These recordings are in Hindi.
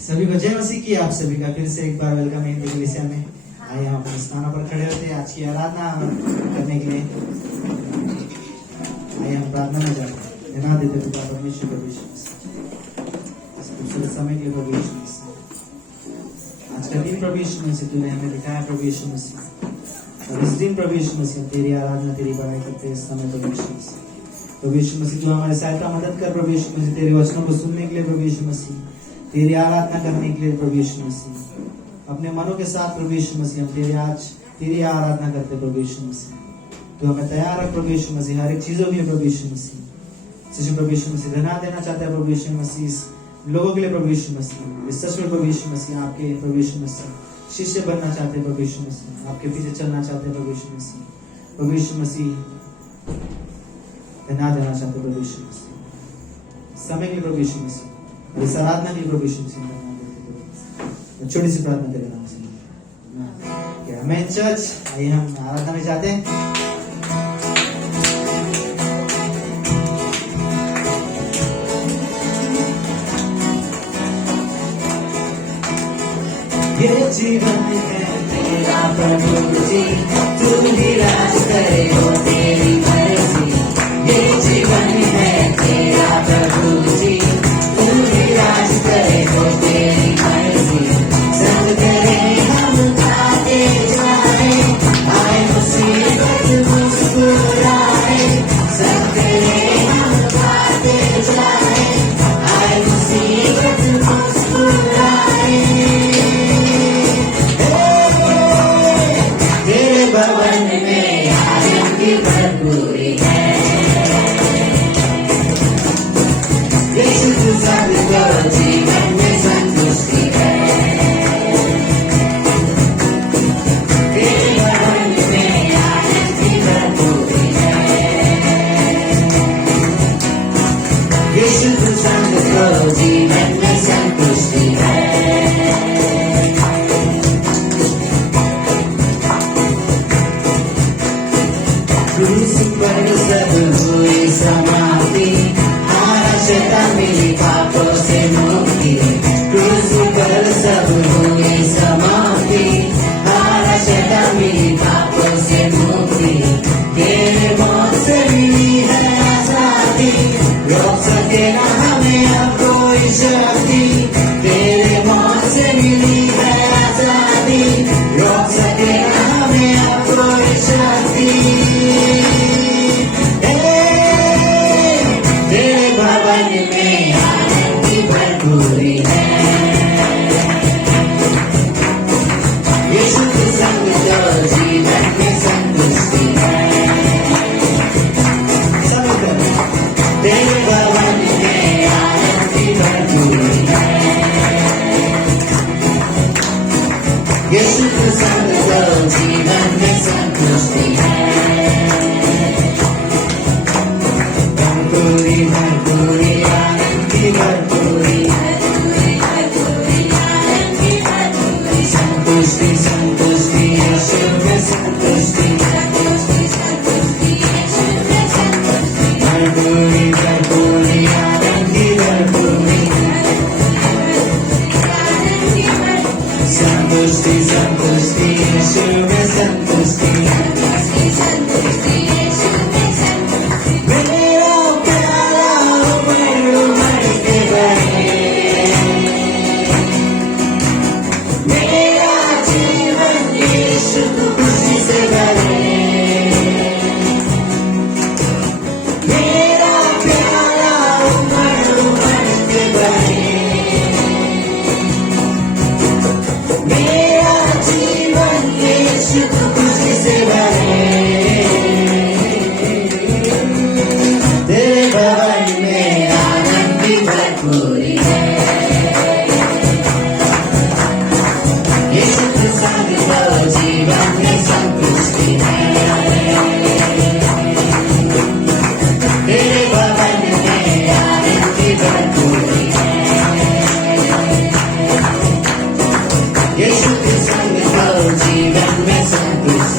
सभी को जय मसीह की। आप सभी का फिर से एक बार वेलकम है हिंदी विषय में। आइए हम अपने स्थानों पर खड़े होते हैं आज की आराधना करने के लिए। आइए हम प्रार्थना में जाते हैं। धन्यवाद देते पिता परमेश्वर प्रभु यीशु मसीह, इस खूबसूरत समय के लिए प्रभु यीशु मसीह। आज का दिन प्रभु यीशु मसीह तूने हमें दिखाया प्रभु यीशु मसीह, और इस दिन प्रभु यीशु मसीह तेरी आराधना तेरी बड़ाई करते हैं। इस समय प्रभु यीशु मसीह, प्रभु यीशु मसीह तू हमारे सहायता मदद कर प्रभु यीशु मसीह, तेरे वचनों को सुनने के लिए प्रभु यीशु मसीह, तेरी आराधना करने के लिए प्रभु यीशु मसीह। अपने मनों के साथ प्रभु यीशु मसीह हम तेरी आराधना करते प्रभु यीशु मसीह। तो हमें तैयार रख प्रभु यीशु मसीह हर एक चीजों के लिए प्रभु यीशु मसीह। शिष्य प्रभु यीशु मसीह धन्यवाद देना चाहता है प्रभु यीशु मसीह इस लोगों के लिए प्रभु यीशु मसीह। इस सच में प्रभु यीशु मसीह आपके प्रभु यीशु मसीह शिष्य बनना चाहते हैं प्रभु यीशु मसीह, आपके पीछे चलना चाहते हैं प्रभु यीशु मसीह। प्रभु यीशु मसीह धन्यवाद देना चाहते हैं प्रभु यीशु मसीह समय के लिए प्रभु यीशु मसीह, और इस आराधना के लिए प्रभु यीशु मसीह धन्यवाद देते हैं। छोटी सी प्रार्थना तेरे नाम से क्या मैं चर्च। आइए हम आराधना में जाते हैं। ये जीवन है तेरा प्रभु जी, तू ही राज करे हो तेरी मर्जी। ये जीवन है तेरा प्रभु जी, तू ही राज करे हो तेरी मर्जी। संग करे हम गाते जाए, आए मुसीबत मुस्कुराए। संग करे हम गाते जाए, आए मुसीबत मुस्कुराए। भवन में आनंद की भरपूरी है, यीशु तू सबको जीवन में संतुष्टि है। तेरे भवन में आनंद की भरपूरी है, यीशु तू सबको जीवन में संतुष्टि है। पर सब हुई समाप्ति, हारा शैतान मिली पापों से मुक्ति। क्रूस पर सब हुई समाप्ति, हारा शैतान मिली पापों से मुक्ति। तेरे मौत से मिली है आजादी, रोक सकेगा हमें अब कोई शक्ति। तेरे मौत से मिली है आजादी, रोक सकेगा हमें अब कोई शक्ति। यीशु के संग तो जीवन में संतुष्टि है। भरपूरी भरपूरी आनंद की भरपूरी, संतुष्टि संतुष्टि यीशु में संतुष्टि। भरपूरी भरपूरी आनंद की भरपूरी, संतुष्टि संतुष्टि यीशु में संतुष्टि। मेरा प्यारा उम्र उम्र के बने, मेरा जीवन यीशु खुशी से भरे। मेरा प्यारा उम्र उम्र के बने, मेरा जीवन यीशु खुशी से भरे। तेरे भवन में आनंद की भरपूरी है, यीशु के संग तो जीवन में संतुष्टि है। तेरे भवन में आनंद की भरपूरी है, यीशु के संग तो जीवन में संतुष्टि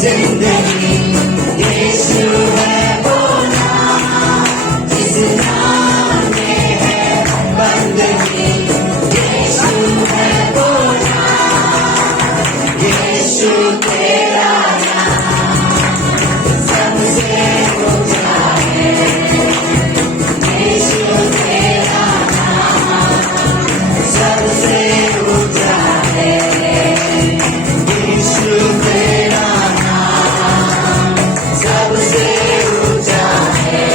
जिंदगी यीशु है वो नाम, जिस नाम में है बंदगी। यीशु है वो नाम, यीशु तेरा नाम सबसे ऊंचा है। यीशु तेरा नाम सबसे ऊंचा है। यीशु तेरा नाम सबसे ऊंचा है।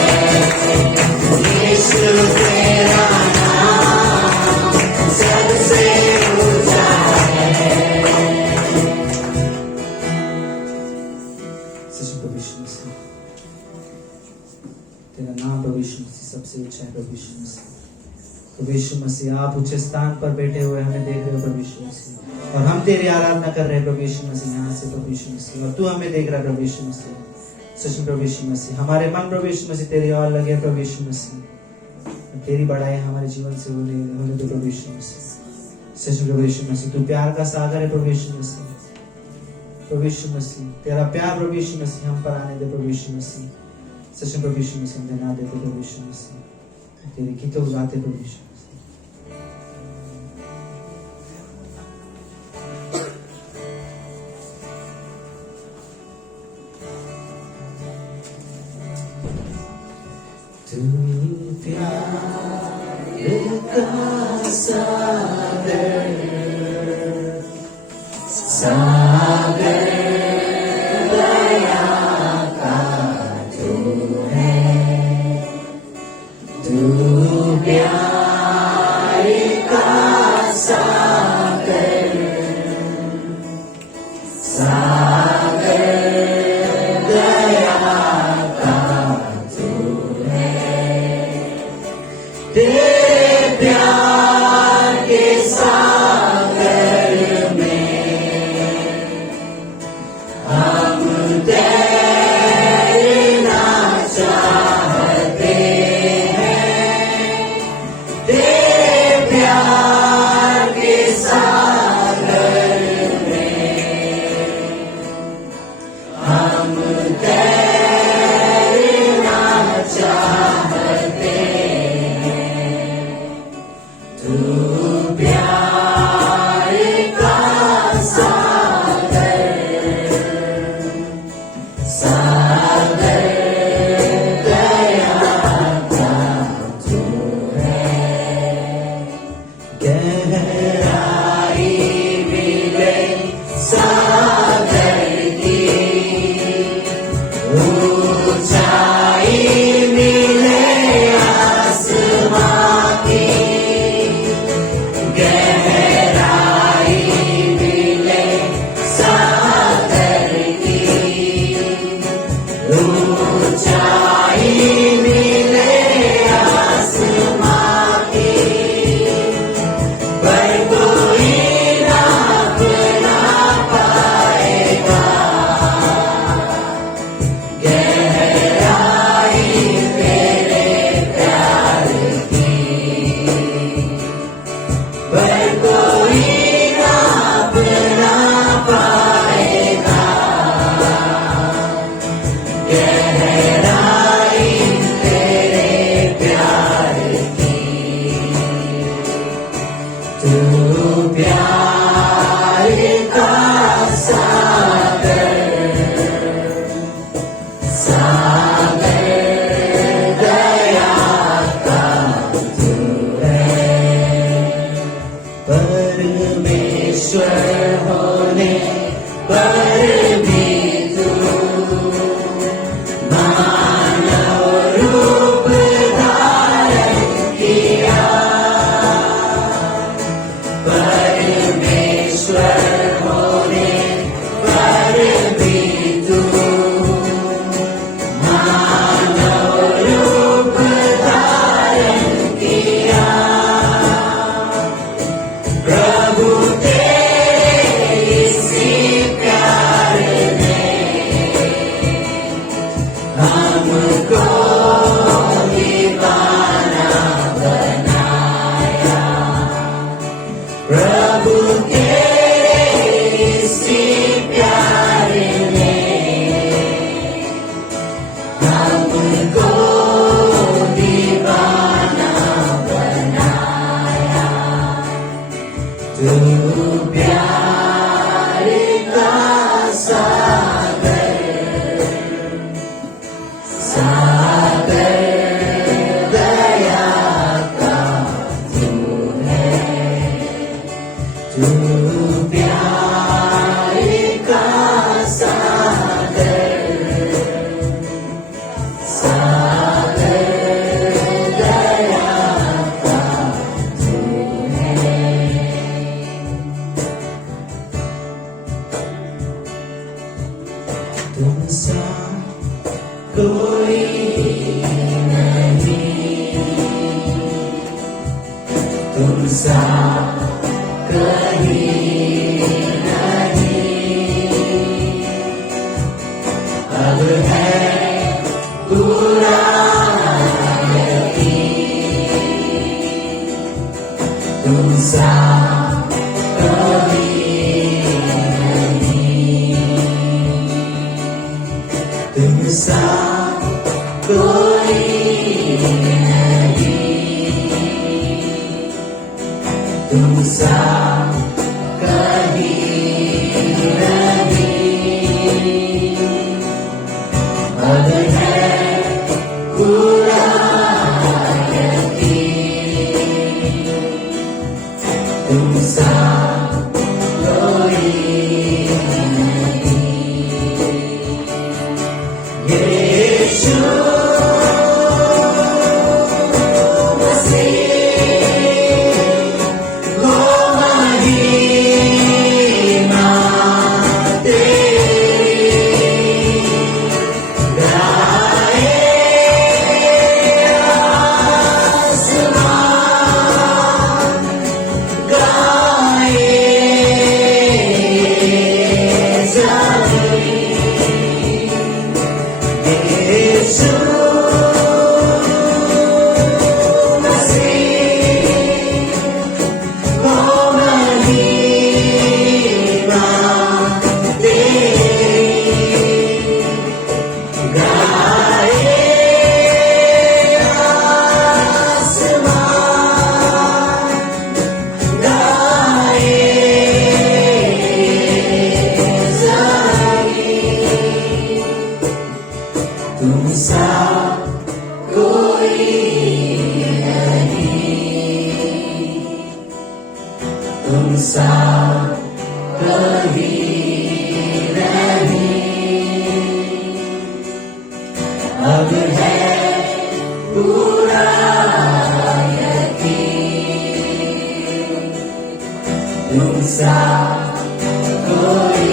यीशु तेरा नाम सबसे ऊंचा है। सच्ची प्रभु यीशु मसीह, तेरा नाम प्रभु यीशु मसीह सबसे ऊंचा है। प्रभु यीशु मसीह, प्रभु यीशु मसीह, आप ऊंचे स्थान पर बैठे हुए हमें देख रहे हो प्रभु यीशु मसीह, और हम तेरी आराधना कर रहे हैं प्रभु यीशु मसीह यहाँ से प्रभु यीशु मसीह, और तू हमें देख रहा है प्रभु यीशु मसीह। सच में प्रभु यीशु मसीह, हमारे मन प्रभु यीशु मसीह तेरी ओर लगे प्रभु यीशु मसीह, तेरी बड़ाई हमारे जीवन से होने दो प्रभु यीशु मसीह। सच में प्रभु यीशु मसीह, तू प्यार का सागर है प्रभु यीशु मसीह। प्रभु यीशु मसीह, तेरा प्यार प्रभु यीशु मसीह हम पर आने दे प्रभु यीशु मसीह। सच में प्रभु यीशु मसीह, हमें ना देते प्रभु यीशु मसीह, तेरे गीतों को गाते प्रभु यीशु मसीह। तू प्यार का सागर, सागर दया का तू है। तू प्यार का सागर, सागर दया का तू है। तेरे प्यार के सागर में हम तैरना चाहते हैं। तेरे प्यार के सागर में हम तैरना चाहते हैं। तू प्यार का सागर, तुमसा कोई तुमसा कहीं नहीं, अब है पूरा यकीन, तुमसा कहीं नहीं, तुमसा कोई तुमसा कहीं नहीं, अब है पूरा यकीन, तुमसा कोई नहीं। यीशु तुमसा कोई नहीं, तुमसा कहीं नहीं, अब है पूरा यकीन, तुमसा कोई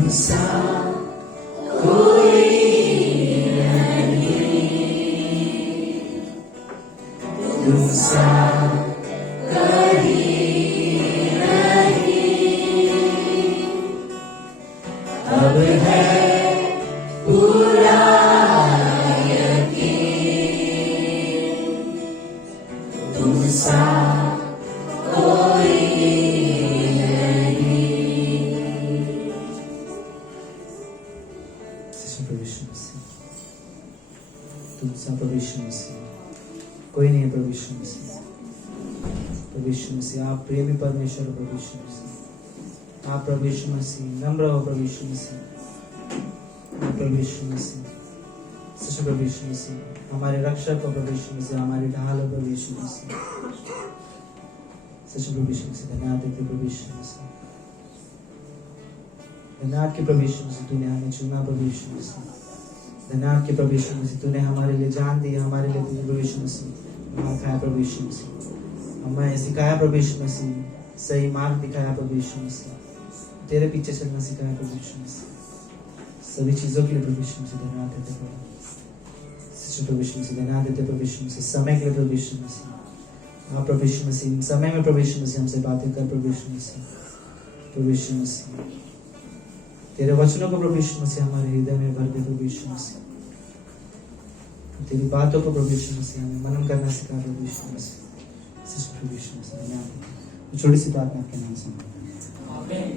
तुमसा कोई नहीं, तुमसा कहीं नहीं, अब है पूरा यकीन, तुमसा कोई तुमसा प्रभु यीशु मसीह, कोई नहीं है प्रभु यीशु मसीह। प्रभु यीशु मसीह आप प्रेमी परमेश्वर हो। प्रभु यीशु मसीह आप प्रभु यीशु मसीह नम्र हो। प्रभु यीशु मसीह प्रभु यीशु मसीह सच्चे प्रभु यीशु मसीह हमारे रक्षक हो। प्रभु यीशु मसीह हमारे ढाल हो। प्रभु यीशु मसीह सच प्रभु यीशु मसीह धन्यवाद देते प्रभु यीशु मसीह। धन्यवाद के प्रभु यीशु मसीह तूने हमें चुना प्रभु यीशु मसीह। धन्यवाद के प्रभु यीशु मसीह तूने हमारे लिए जान दी, हमारे लिए तूने प्रभु यीशु मसीह मार खाया प्रभु यीशु मसीह। हमें सिखाया प्रभु यीशु मसीह, सही मार्ग दिखाया प्रभु यीशु मसीह, तेरे पीछे चलना सिखाया प्रभु यीशु मसीह। सभी चीजों के लिए प्रभु यीशु मसीह धन्यवाद देते प्रभु। सच्चे प्रभु यीशु मसीह धन्यवाद देते प्रभु यीशु मसीह। समय के लिए प्रभु यीशु मसीह, आप प्रभु यीशु मसीह समय में प्रभु यीशु मसीह हमसे बातें कर प्रभु यीशु मसीह। प्रभु यीशु मसीह तेरे वचनों को प्रभु यीशु मसीह हमारे हृदय में भर दे प्रभु यीशु मसीह। तेरी बातों को प्रभु यीशु मसीह हमें मनन करना सिखा प्रभु यीशु मसीह। सच्चे प्रभु यीशु मसीह धन्यवाद। छोटी सी बात मैं आपके नाम से आमीन।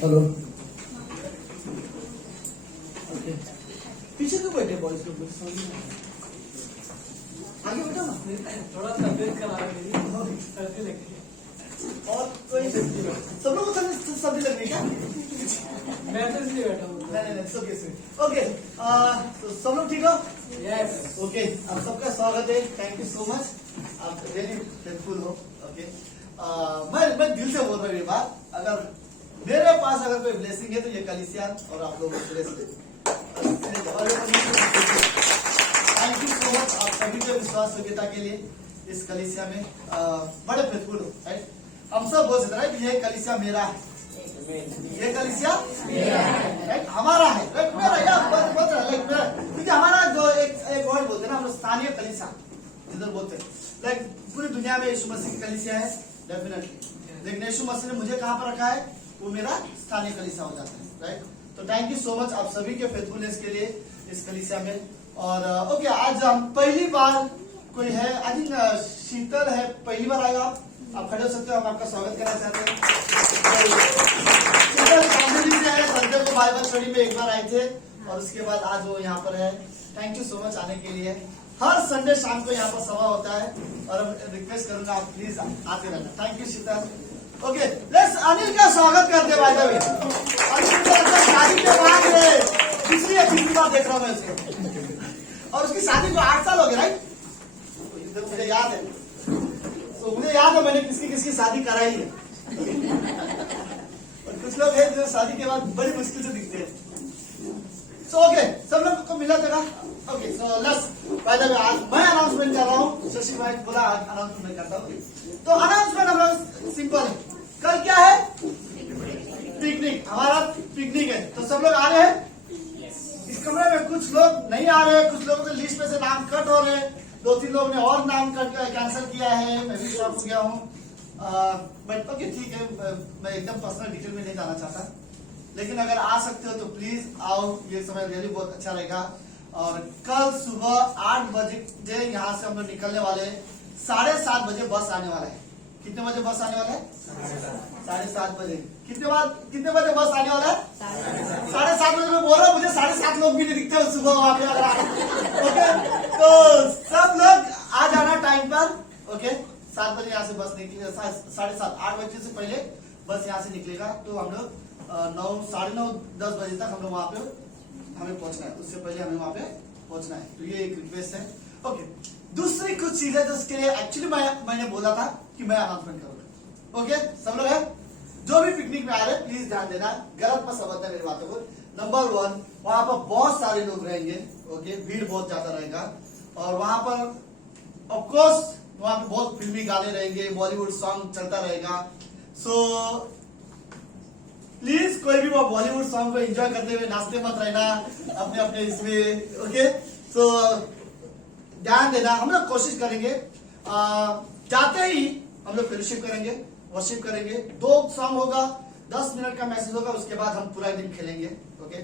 हेलो ओके पीछे क्यों बैठे बॉयज लोग आगे बैठो ना थोड़ा सा ब्रेक करा मेरी सर्दी लग गई और कोई सब लोग को सर्दी लग रही है क्या मैं तो इसलिए बैठा हूँ नहीं ओके तो सब लोग ठीक हो यस ओके आप सबका स्वागत है। थैंक यू सो मच, आप वेरी हेल्पफुल हो। ओके मैं दिल से बोल रहा हूँ ये बात, अगर मेरे पास अगर कोई ब्लेसिंग है तो ये कलीसिया और आप लोग ब्लेस है। थैंक यू सो मच आप सभी के विश्वास योग्यता के लिए इस कलीसिया में बड़े फेथफुल हो। राइट, हम सब बोल सकते हैं कि ये कलीसिया मेरा है, ये कलीसिया मेरा है, राइट, हमारा है, राइट, मेरा या बोलते हैं लाइक मेरा, क्योंकि हमारा जो एक वर्ड बोलते हैं ना हम लोग स्थानीय कलीसिया जिधर बोलते हैं, लाइक पूरी दुनिया में यीशु मसीह की कलीसिया है डेफिनेटली, लेकिन यीशु मसीह ने मुझे कहाँ पर रखा है वो मेरा स्थानीय कलीसिया हो जाता है। राइट, तो थैंक यू सो मच आप सभी के फेथफुलनेस के लिए इस कलीसिया में। और ओके आज हम पहली बार कोई है, आई थिंक शीतल है, पहली बार आएगा आप खड़े हो सकते हो, हम आपका स्वागत करना चाहते हैं। शीतल कांदिवली से है, संडे को बाइबल स्टडी में एक बार आए थे और उसके बाद आज वो यहाँ पर है। थैंक यू सो मच आने के लिए। हर संडे शाम को यहाँ पर सभा होता है और रिक्वेस्ट करूंगा आप प्लीज आते रहना। Thank you Sheetal. Okay let's Anil का स्वागत करते हैं। अनिल को शादी के बाद तीसरी बार देख रहा हूँ मैं उसको, और उसकी शादी को 8 साल हो गए। राइट, मुझे याद है, तो मुझे याद है मैंने किसकी शादी कराई है। और कुछ लोग हैं जो शादी के बाद बड़ी मुश्किल से दिखते हैं। सो ओके सब लोग को मिला जगह। Okay so let's by the way आज मैं अनाउंसमेंट कर रहा हूँ, शशि भाई बोला अनाउंसमेंट करता हूँ। तो अनाउंसमेंट हम लोग सिंपल है, कल क्या है पिकनिक, हमारा पिकनिक है। तो सब लोग आ रहे हैं इस कमरे में, कुछ लोग नहीं आ रहे, कुछ लोगों के लिस्ट में से नाम कट हो रहे, 2-3 लोग ने और नाम कट कैंसिल किया है, मैं भी शॉक हो गया हूँ। बट ओके ठीक है, मैं एकदम पर्सनल डिटेल में नहीं जाना चाहता, लेकिन अगर आ सकते हो तो प्लीज आओ, ये समय रियली बहुत अच्छा रहेगा। और कल सुबह 8 बजे यहाँ से हम लोग निकलने वाले हैं, 7:30 बजे बस आने वाला है। कितने बजे बस आने वाला है? 7:30 बजे। कितने बजे बस आने वाला है? 7:30 बजे। मैं बोल रहा हूँ मुझे 7:30 लोग भी नहीं दिखते हो सुबह वहां पे। ओके तो सब लोग आ जाना टाइम पर। ओके 7 बजे यहाँ से बस निकलेगा, 7:30 8 बजे से पहले बस यहाँ से निकलेगा, तो हम लोग 9 साढ़े 9 10 बजे तक हम लोग वहाँ पे हमें पहुंचना है, उससे पहले हमें वहाँ पे पहुंचना है। तो ये एक रिक्वेस्ट है। ओके दूसरी कुछ चीज है जिसके लिए एक्चुअली मैंने बोला था कि मैं अनाउंसमेंट करूंगा। ओके सब लोग है जो भी पिकनिक में आ रहे हैं प्लीज ध्यान देना, गलत मत समझना मेरी बातों को। नंबर 1 वहां पर बहुत सारे लोग रहेंगे। ओके भीड़ बहुत ज्यादा रहेगा, और वहां पर ऑफकोर्स वहां पे बहुत फिल्मी गाने रहेंगे, बॉलीवुड सॉन्ग चलता रहेगा। सो प्लीज कोई भी वो बॉलीवुड सॉन्ग को एंजॉय करते हुए नाचते मत रहना अपने अपने इसमें। ओके सो ध्यान देना, हम लोग कोशिश करेंगे जाते ही हम लोग फेलोशिप करेंगे, वर्शिप करेंगे, 2 सॉन्ग होगा, 10 मिनट का मैसेज होगा, उसके बाद हम पूरा दिन खेलेंगे। ओके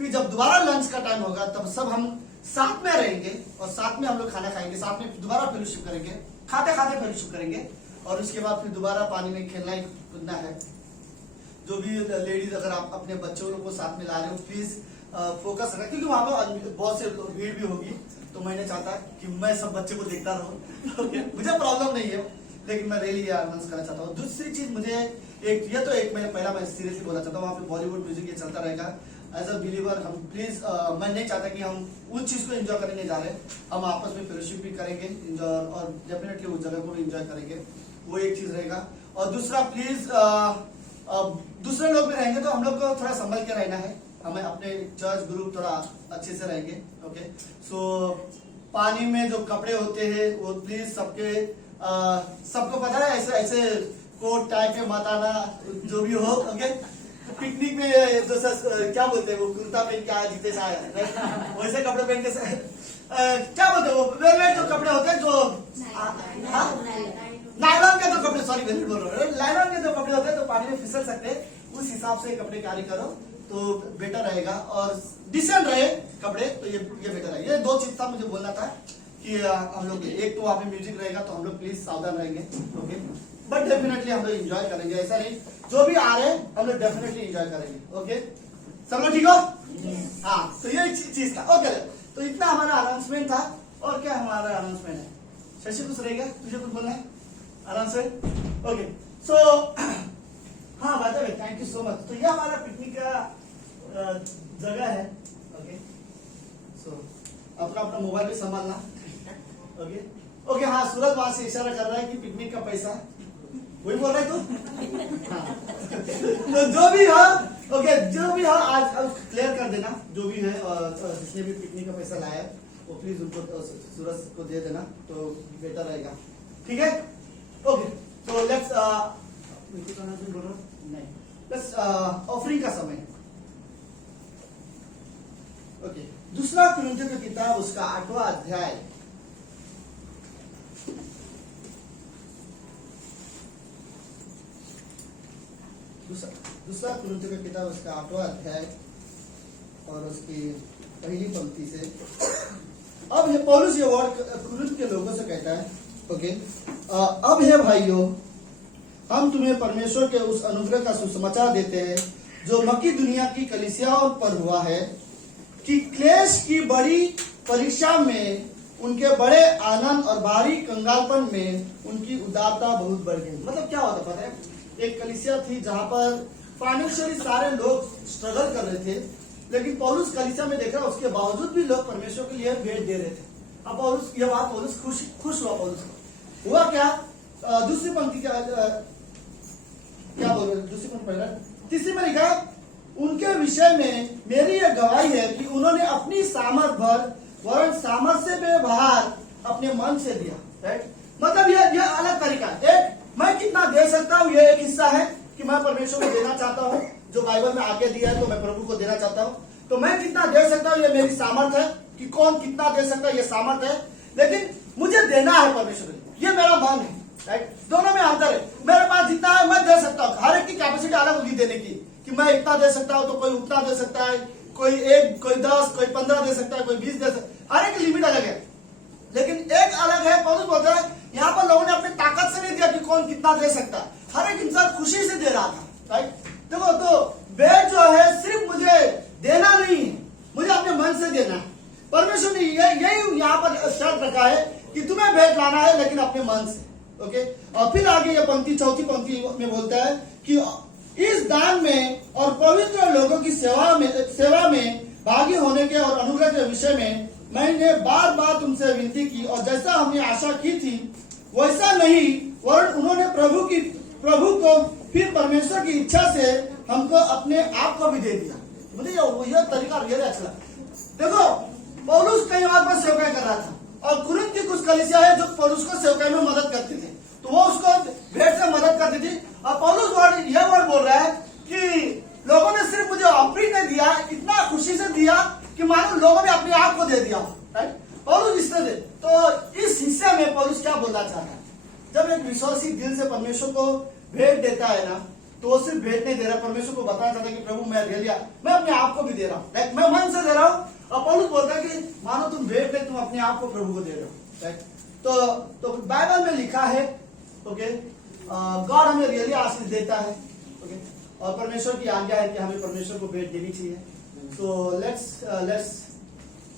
फिर जब दोबारा लंच का टाइम होगा तब सब हम साथ में रहेंगे और साथ में हम लोग खाना खाएंगे, साथ में दोबारा फेलोशिप करेंगे, खाते खाते फेलोशिप करेंगे और उसके बाद फिर दोबारा पानी में खेलना ही कूदना है। जो भी लेडीज अगर आप अपने बच्चों लोग को साथ में ला रहे हो प्लीज फोकस रखना, क्योंकि वहां पर बहुत से भीड़ भी होगी, तो मैं नहीं चाहता कि मैं सब बच्चे को देखता रहूं। मुझे प्रॉब्लम नहीं है, लेकिन मैं रियली अनाउंस करना चाहता हूँ। दूसरी चीज मुझे मैं सीरियसली बोलना चाहता हूँ, वहाँ पे बॉलीवुड म्यूजिक ये चलता रहेगा। एज अ बिलीवर हम प्लीज मैं नहीं चाहता कि हम उस चीज को एंजॉय करने नहीं जा रहे, हम आपस में फेलोशिप भी करेंगे एंजॉय और डेफिनेटली उस जगह को भी एंजॉय करेंगे, वो एक चीज रहेगा। और दूसरा प्लीज दूसरे लोग भी रहेंगे तो हम लोग को थोड़ा संभल के रहना है, हमें अपने चर्च ग्रुप थोड़ा अच्छे से रहेंगे। ओके, सो पानी में जो कपड़े होते हैं वो प्लीज सबको पता है, ऐसे ऐसे कोट टाइप के मत आना, जो भी हो। ओके, पिकनिक में क्या बोलते हैं वो कुर्ता पहन के आया जीते से आया, वैसे कपड़े पहन के क्या बोलते हैं वो वेलवेट जो कपड़े होते हैं, जो नायलॉन के जो कपड़े, सॉरी वेलवेट बोल रहा हूँ, नायलॉन के जो कपड़े होते हैं तो पानी में फिसल सकते हैं, उस हिसाब से कपड़े कैरी करो तो बेटर रहेगा और डिसेंट रहे कपड़े, तो ये बेटर है। ये दो चीज था मुझे बोलना था कि हम लोग एक तो वहाँ पे म्यूजिक रहेगा तो हम लोग प्लीज सावधान रहेंगे। ओके, बट डेफिनेटली हम लोग एंजॉय करेंगे, ऐसा नहीं जो भी आ रहे हैं हम लोग डेफिनेटली एंजॉय करेंगे। ओके, सब लोग ठीक हो? हाँ, तो ये चीज था। ओके, तो इतना हमारा अनाउंसमेंट था। और क्या हमारा अनाउंसमेंट है? शशि कुछ रहेगा, तुझे कुछ बोलना है अनाउंसमेंट? ओके, सो हाँ बात है, थैंक यू सो मच। तो ये हमारा पिकनिक का जगह है। ओके, सो अपना अपना मोबाइल भी संभालना। ओके ओके, हाँ सूरज वहां से इशारा कर रहा है कि पिकनिक का पैसा वही बोल रहे तू। हाँ। तो जो भी हो, ओके जो भी हो आज क्लियर कर देना, जो भी है जिसने भी पिकनिक का पैसा लाया है वो प्लीज उनको सूरज को दे देना तो बेटर रहेगा, ठीक है? ओके, तो लेट्स बोल रहा नहीं, बस ऑफरिंग का समय। ओके, दूसरा कुरिन्थियों की किताब उसका 8वां अध्याय, दूसरा कुरिन्थियों की किताब उसका 8वां अध्याय और उसकी पहली पंक्ति से अब है पौलुस ये वर्ड कुरिन्थ के लोगों से कहता है। ओके, अब है भाइयों, हम तुम्हें परमेश्वर के उस अनुग्रह का सुसमाचार देते हैं जो मकिदुनिया की कलीसियाओं पर हुआ है कि क्लेश की बड़ी परीक्षा में उनके बड़े आनंद और भारी कंगालपन में उनकी उदारता बहुत बढ़ गई। मतलब क्या होता पता है, एक कलीसिया थी जहां पर फाइनेंशियली सारे लोग स्ट्रगल कर रहे थे, लेकिन पौलुस कलीसिया में देखा उसके बावजूद भी लोग परमेश्वर के लिए भेंट दे रहे थे। अब पौलुस ये बात पौलुस खुश हुआ। पौलुस को हुआ क्या, दूसरी पंक्ति क्या बोल रहे, दूसरी पंक्ति पढ़ रहा, तीसरी में लिखा उनके विषय में मेरी यह गवाही है कि उन्होंने अपनी सामर्थ भर वरन सामर्थ से व्यवहार अपने मन से दिया। राइट, मतलब यह अलग तरीका है। एक मैं कितना दे सकता हूँ, यह एक हिस्सा है कि मैं परमेश्वर को देना चाहता हूँ, जो बाइबल में आगे दिया है तो मैं प्रभु को देना चाहता हूँ, तो मैं कितना दे सकता हूँ ये मेरी सामर्थ है, कि कौन कितना दे सकता है ये सामर्थ है, लेकिन मुझे देना है परमेश्वर को, ये मेरा मन है। राइट, दोनों में अंतर है। मेरे पास जितना है मैं दे सकता हूँ, हर एक की कैपेसिटी अलग होगी देने की, कि मैं इतना दे सकता हूँ तो कोई उतना दे सकता है, कोई 1, कोई 10, कोई 15 दे सकता है, कोई 20 दे सकता है, हर एक की लिमिट अलग है। लेकिन एक अलग है, पौलुस बोलता है यहाँ पर लोगों ने अपनी ताकत से नहीं दिया कि कौन कितना दे सकता है, हर एक इंसान खुशी से दे रहा था। राइट, देखो तो भेंट जो है सिर्फ मुझे देना नहीं है, मुझे अपने मन से देना है। परमेश्वर ने यही यहाँ पर शर्त रखा है कि तुम्हें भेंट लाना है लेकिन अपने मन से। ओके, और फिर आगे ये पंक्ति चौथी पंक्ति में बोलता है कि इस दान में और पवित्र लोगों की सेवा में भागी होने के और अनुग्रह के विषय में मैंने बार बार तुमसे विनती की, और जैसा हमने आशा की थी वैसा नहीं, वरन उन्होंने प्रभु को फिर परमेश्वर की इच्छा से हमको अपने आप को भी दे दिया। मुझे यह तरीका रियली अच्छा लगा। देखो पौलुस कई बार पर सेवकाई कर रहा था, और कुरिन्थ की कुछ कलीसिया है जो पौलुस को सेवकाई में मदद करती थी, तो वो उसको भेंट से मदद करती थी। और पौलुस यह वर्ड बोल रहा है कि लोगों ने सिर्फ मुझे ऑफरिंग नहीं दिया, इतना खुशी से दिया कि मानो लोगों ने अपने आप को दे दिया। राइट, पौलुस इससे दे, तो इस हिस्से में पौलुस क्या बोलना चाहता है, जब एक विश्वासी दिल से परमेश्वर को भेंट देता है ना, तो वो सिर्फ भेंट नहीं दे रहा, परमेश्वर को बताना चाहता है कि प्रभु मैं रियली मैं अपने आप को भी दे रहा हूँ, लाइक मैं मन से दे रहा हूँ। और पौलुस बोलता है कि मानो तुम भेंट में तुम अपने आप को प्रभु को दे रहे हो, राइट। तो बाइबल में लिखा है, ओके, गॉड हमें रियली आशीष देता है, ओके, और परमेश्वर की आज्ञा है कि हमें परमेश्वर को भेंट देनी चाहिए। सो लेट्स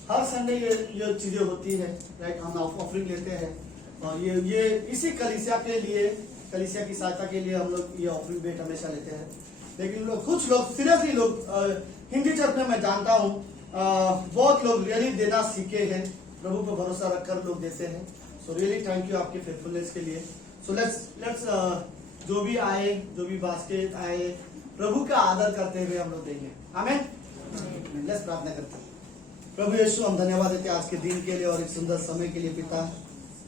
हर संडे ये चीजें होती है, राइट। हम ऑफरिंग लेते हैं और ये इसी कलीसिया के लिए, कलीसिया की सहायता के लिए हम लोग ये ऑफरिंग भेंट हमेशा लेते हैं। लेकिन कुछ लोग सीरियसली लोग हिंदी चर्च में मैं जानता हूँ बहुत लोग रियली देना सीखे हैं, प्रभु पर भरोसा रखकर लोग देते हैं। सो रियली थैंक यू आपके फेथफुलनेस के लिए। सो लेट्स जो भी आए, जो भी बास्केट आए, प्रभु का आदर करते हुए हम लोग देंगे। आमीन। लेट्स प्रार्थना करते हैं। प्रभु यीशु, हम धन्यवाद देते हैं आज के दिन के लिए और एक सुंदर समय के लिए। पिता,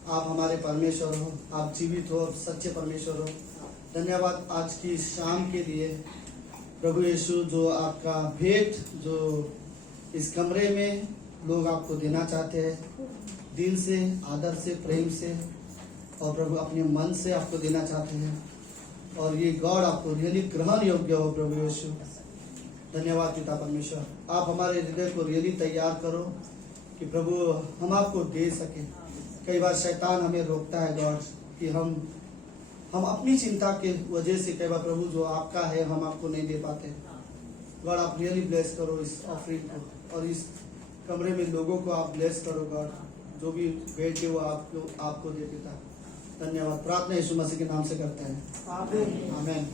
आप हमारे परमेश्वर हो, आप जीवित हो, सच्चे परमेश्वर हो। धन्यवाद आज की शाम के लिए प्रभु यीशु, जो आपका भेंट जो इस कमरे में लोग आपको देना चाहते हैं, दिल से, आदर से, प्रेम से और प्रभु अपने मन से आपको देना चाहते हैं, और ये गॉड आपको रियली ग्रहण योग्य हो। प्रभु यीशु धन्यवाद पिता परमेश्वर, आप हमारे हृदय को रियली तैयार करो कि प्रभु हम आपको दे सके। कई बार शैतान हमें रोकता है गॉड कि हम अपनी चिंता के वजह से कई बार प्रभु जो आपका है हम आपको नहीं दे पाते। गॉड आप रियली ब्लेस करो इस ऑफरिंग को, और इस कमरे में लोगों को आप ब्लेस करो गॉड, जो भी भेंट है वो आपको दे पिता। धन्यवाद। प्रार्थना यीशु मसीह के नाम से करते हैं, आमीन।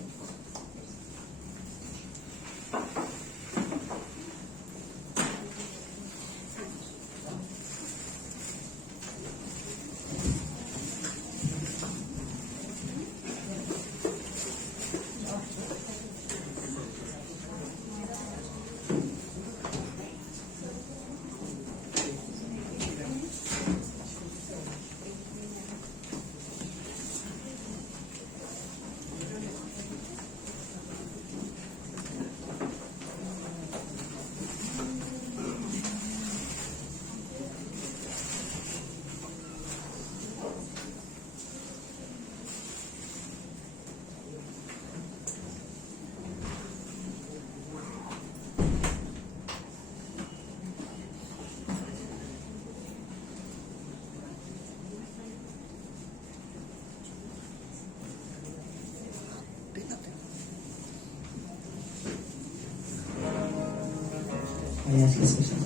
आज के सेशन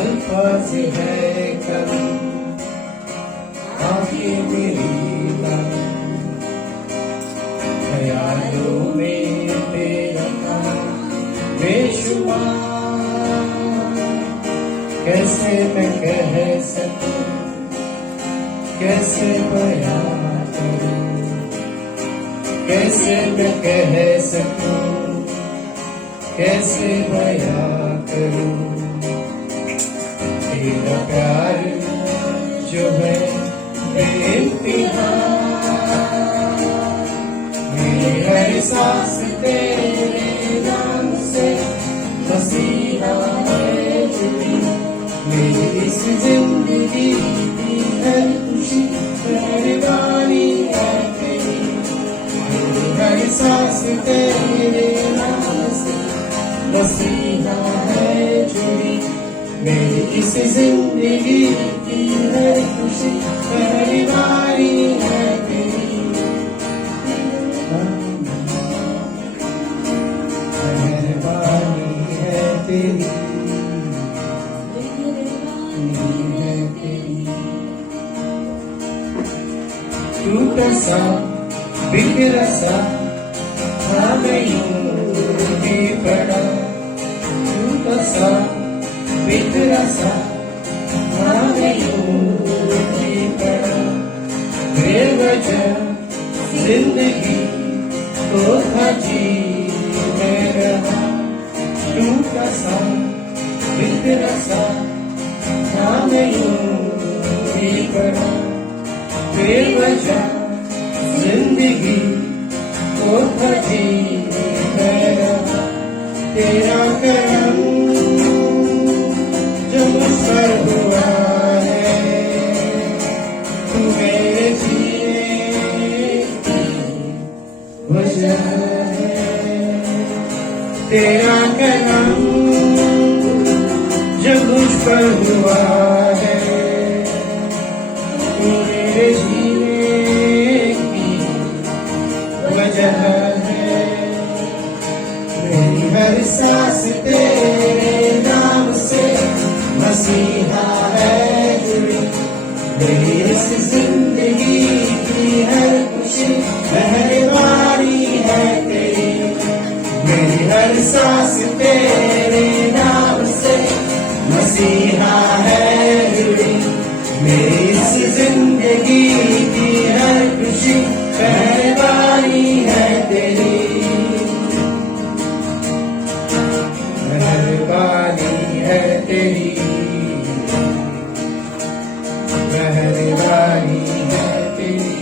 अल्फाज है कभी आंखें मेरी बंद, ख्यालों में तेरा बेशुमार, कैसे मैं कह सकूं, कैसे बयां करूं, कैसे मैं कह सकूं, कैसे बयां करूं। तेरा प्यार जो है बेइंतहा, मेरी हर सांस तेरे नाम से मसीहा है जुड़ी, मेरी इस जिंदगी की हर खुशी मेहरबानी है तेरी, मेरी हर सांस तेरे नाम से मसीहा है जुड़ी, मेरी इस जिंदगी की हर खुशी मेहरबानी है तेरी, मेहरबानी है तेरी, है तेरी। टूटा सा बिखरा सा था मैं यूं ही पड़ा, टूटा सा बिखरा सा था मैं यूं ही पड़ा, बेवजह जिंदगी को था जी मैं रहा, टूटा सा बिखरा सा था मैं यूं ही पड़ा, बेवजह जिंदगी को फजी है तेरा करम जो मुझ पर हुआ है, तू मेरे जीने की वजह है, तेरा करम जो मुझ पर हुआ है, तू मेरे जीने की वजह है, मेरी हर सांस तेरे नाम से मसीहा है जुड़ी, मेरी इस जिंदगी की हर खुशी मेहरबानी है तेरी, मेरी हर सांस तेरे नाम से मसीहा है जुड़ी, मेरी इस जिंदगी की हर खुशी मेहरबानी है तेरी, मेहरबानी है तेरी, मेहरबानी है तेरी,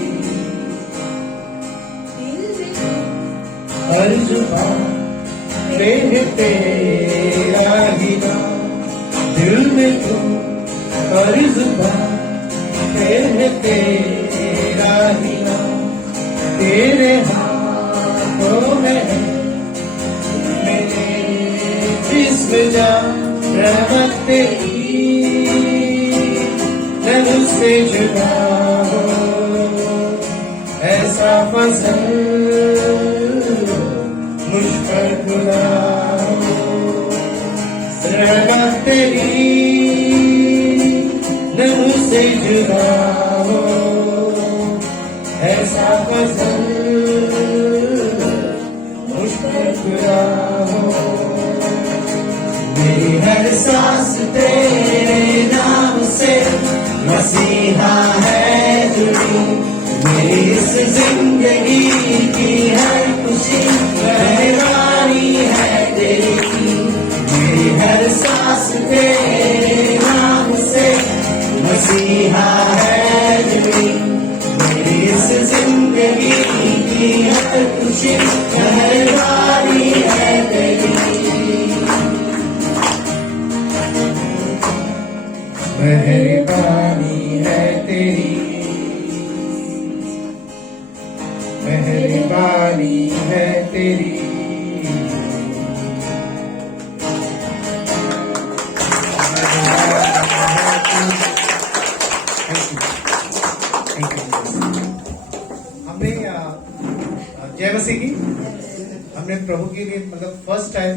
हर जुबान पे है तेरा ही नाम, दिल में तो हर जुबान पे है तेरा ही नाम, तेरे हाथों में है मेरे जिस्म जान रहमत तेरी, मैं उससे जुदा हो ऐसा फजल मुझ पर खुदा हो, रहमत तेरी मैं उससे जुदा हो ऐसा फजल मुझ पर खुदा हो, मेरी हर सांस तेरे नाम से मसीहा है जुड़ी, मेरी इस जिंदगी की हर खुशी मेहरबानी है तेरी, मेरी हर सांस तेरे नाम से मसीहा है जुड़ी, मेरी इस जिंदगी की हर खुशी मेहरबानी है तेरी, मेहरबानी है तेरी, मेहरबानी है तेरी, हमने जय मसीह की, हमने प्रभु के लिए मतलब फर्स्ट टाइम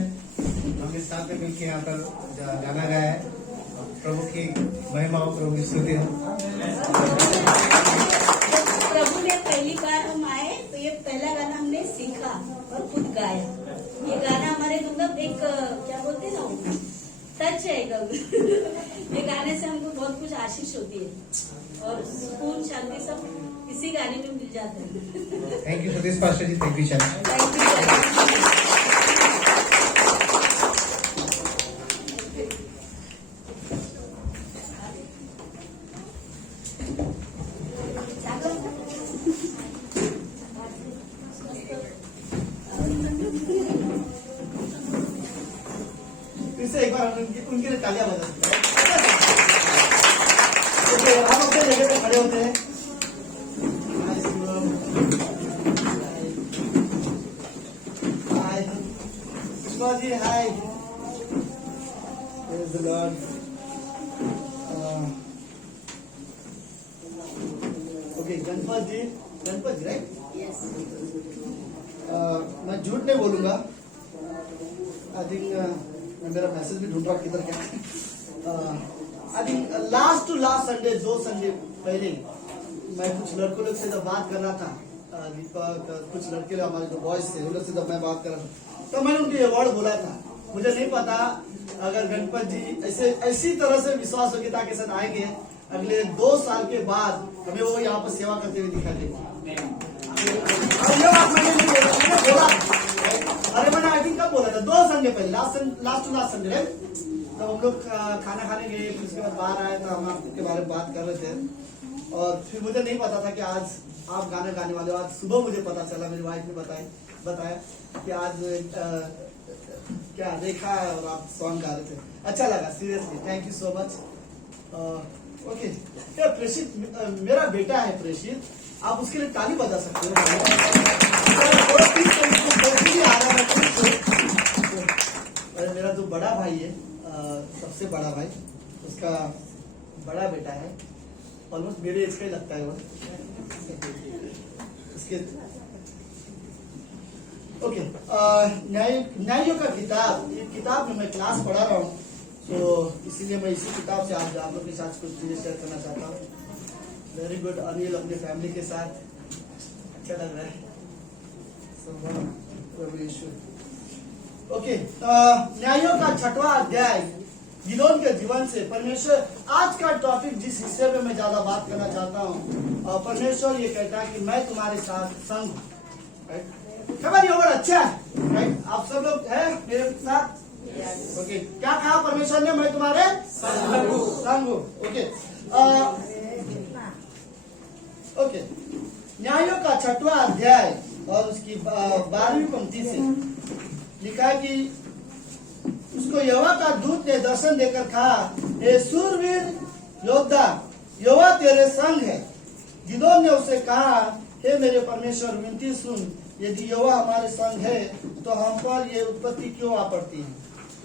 हमने साथ में मिलकर यहाँ पर गाना गाया है, प्रभु की महिमा हो, प्रभु की स्तुति हो। प्रभु ने पहली बार हम आए तो ये पहला गाना हमने सीखा और खुद गाया, ये गाना हमारे मतलब एक क्या बोलते हैं ना टच है ये गाने से हमको बहुत कुछ आशीष होती है और सुकून शांति सब इसी गाने में मिल जाते हैं। Thank you Satish pastor ji, thank you channel. Thank you. फिर से एक बार उनके लिए तालियां बजा सकते हैं। हम अपने जगह पे खड़े होते हैं। Hi Pushpa ji, hi. Praise the Lord. Okay, Ganpat ji right? Yes. मैं झूठ नहीं बोलूंगा। आई थिंक मैं मेरा मैसेज भी ढूंढ रहा हूँ किधर क्या। I think last to last Sunday, 2 Sunday पहले मैं कुछ लड़कों लोग से जब बात कर रहा था, दीपक कुछ लड़के लोग हमारे जो बॉयज थे उन लोग से जब मैं बात कर रहा था तो मैंने उनके अवार्ड बोला था। मुझे नहीं पता अगर गणपत जी ऐसी तरह से विश्वास योग्यता के साथ आएंगे, अगले 2 साल के बाद हमें वो यहाँ पर सेवा करते हुए दिखाई देंगे। ये बात मैंने नहीं बोला, मैंने बोला। अरे मैंने आई थिंक कब बोला था, 2 संडे पहले, लास्ट टू लास्ट संडे, तो हम लोग खाना खाने गए, फिर उसके बाद बाहर आए तो हम आपके बारे में बात कर रहे थे। और फिर मुझे नहीं पता था कि आज आप गाना गाने वाले हो। आज सुबह मुझे पता चला, मेरी वाइफ ने बताया कि आज क्या देखा है और आप सॉन्ग गा रहे थे। अच्छा लगा, seriously thank you so much. Okay, प्रेषित मेरा बेटा है प्रेषित, आप उसके लिए ताली बजा सकते हो। और मेरा जो बड़ा भाई है, सबसे बड़ा भाई, उसका बड़ा बेटा है, ऑलमोस्ट मेरे एज का ही लगता है वो। उसके ओके, न्यायों का किताब, ये किताब में मैं क्लास पढ़ा रहा हूँ, तो इसीलिए मैं इसी किताब से आज आप लोग के साथ कुछ चीजें शेयर करना चाहता हूँ। वेरी गुड, अनिल अपने फैमिली के साथ, अच्छा लग रहा है। ओके, न्यायों का 6वां अध्याय, गिदोन के जीवन से परमेश्वर, आज का टॉपिक जिस हिस्से में मैं ज्यादा बात करना चाहता हूँ, परमेश्वर ये कहता है कि मैं तुम्हारे साथ संग हूँ। राइट, ये वर्ड अच्छा है। राइट, आप सब लोग है मेरे साथ। ओके, क्या कहा परमेश्वर ने? मैं तुम्हारे संग हूँ। ओके, ओके, न्यायों का 6वां अध्याय और उसकी 12वीं पंक्ति से लिखा है कि उसको यहोवा का दूत ने दर्शन देकर कहा, हे सूरवीर योद्धा, यहोवा तेरे संग है। गिदोन ने उसे कहा, हे मेरे परमेश्वर, विनती सुन, यदि यहोवा हमारे संग है तो हम पर ये उत्पत्ति क्यों आ पड़ती है?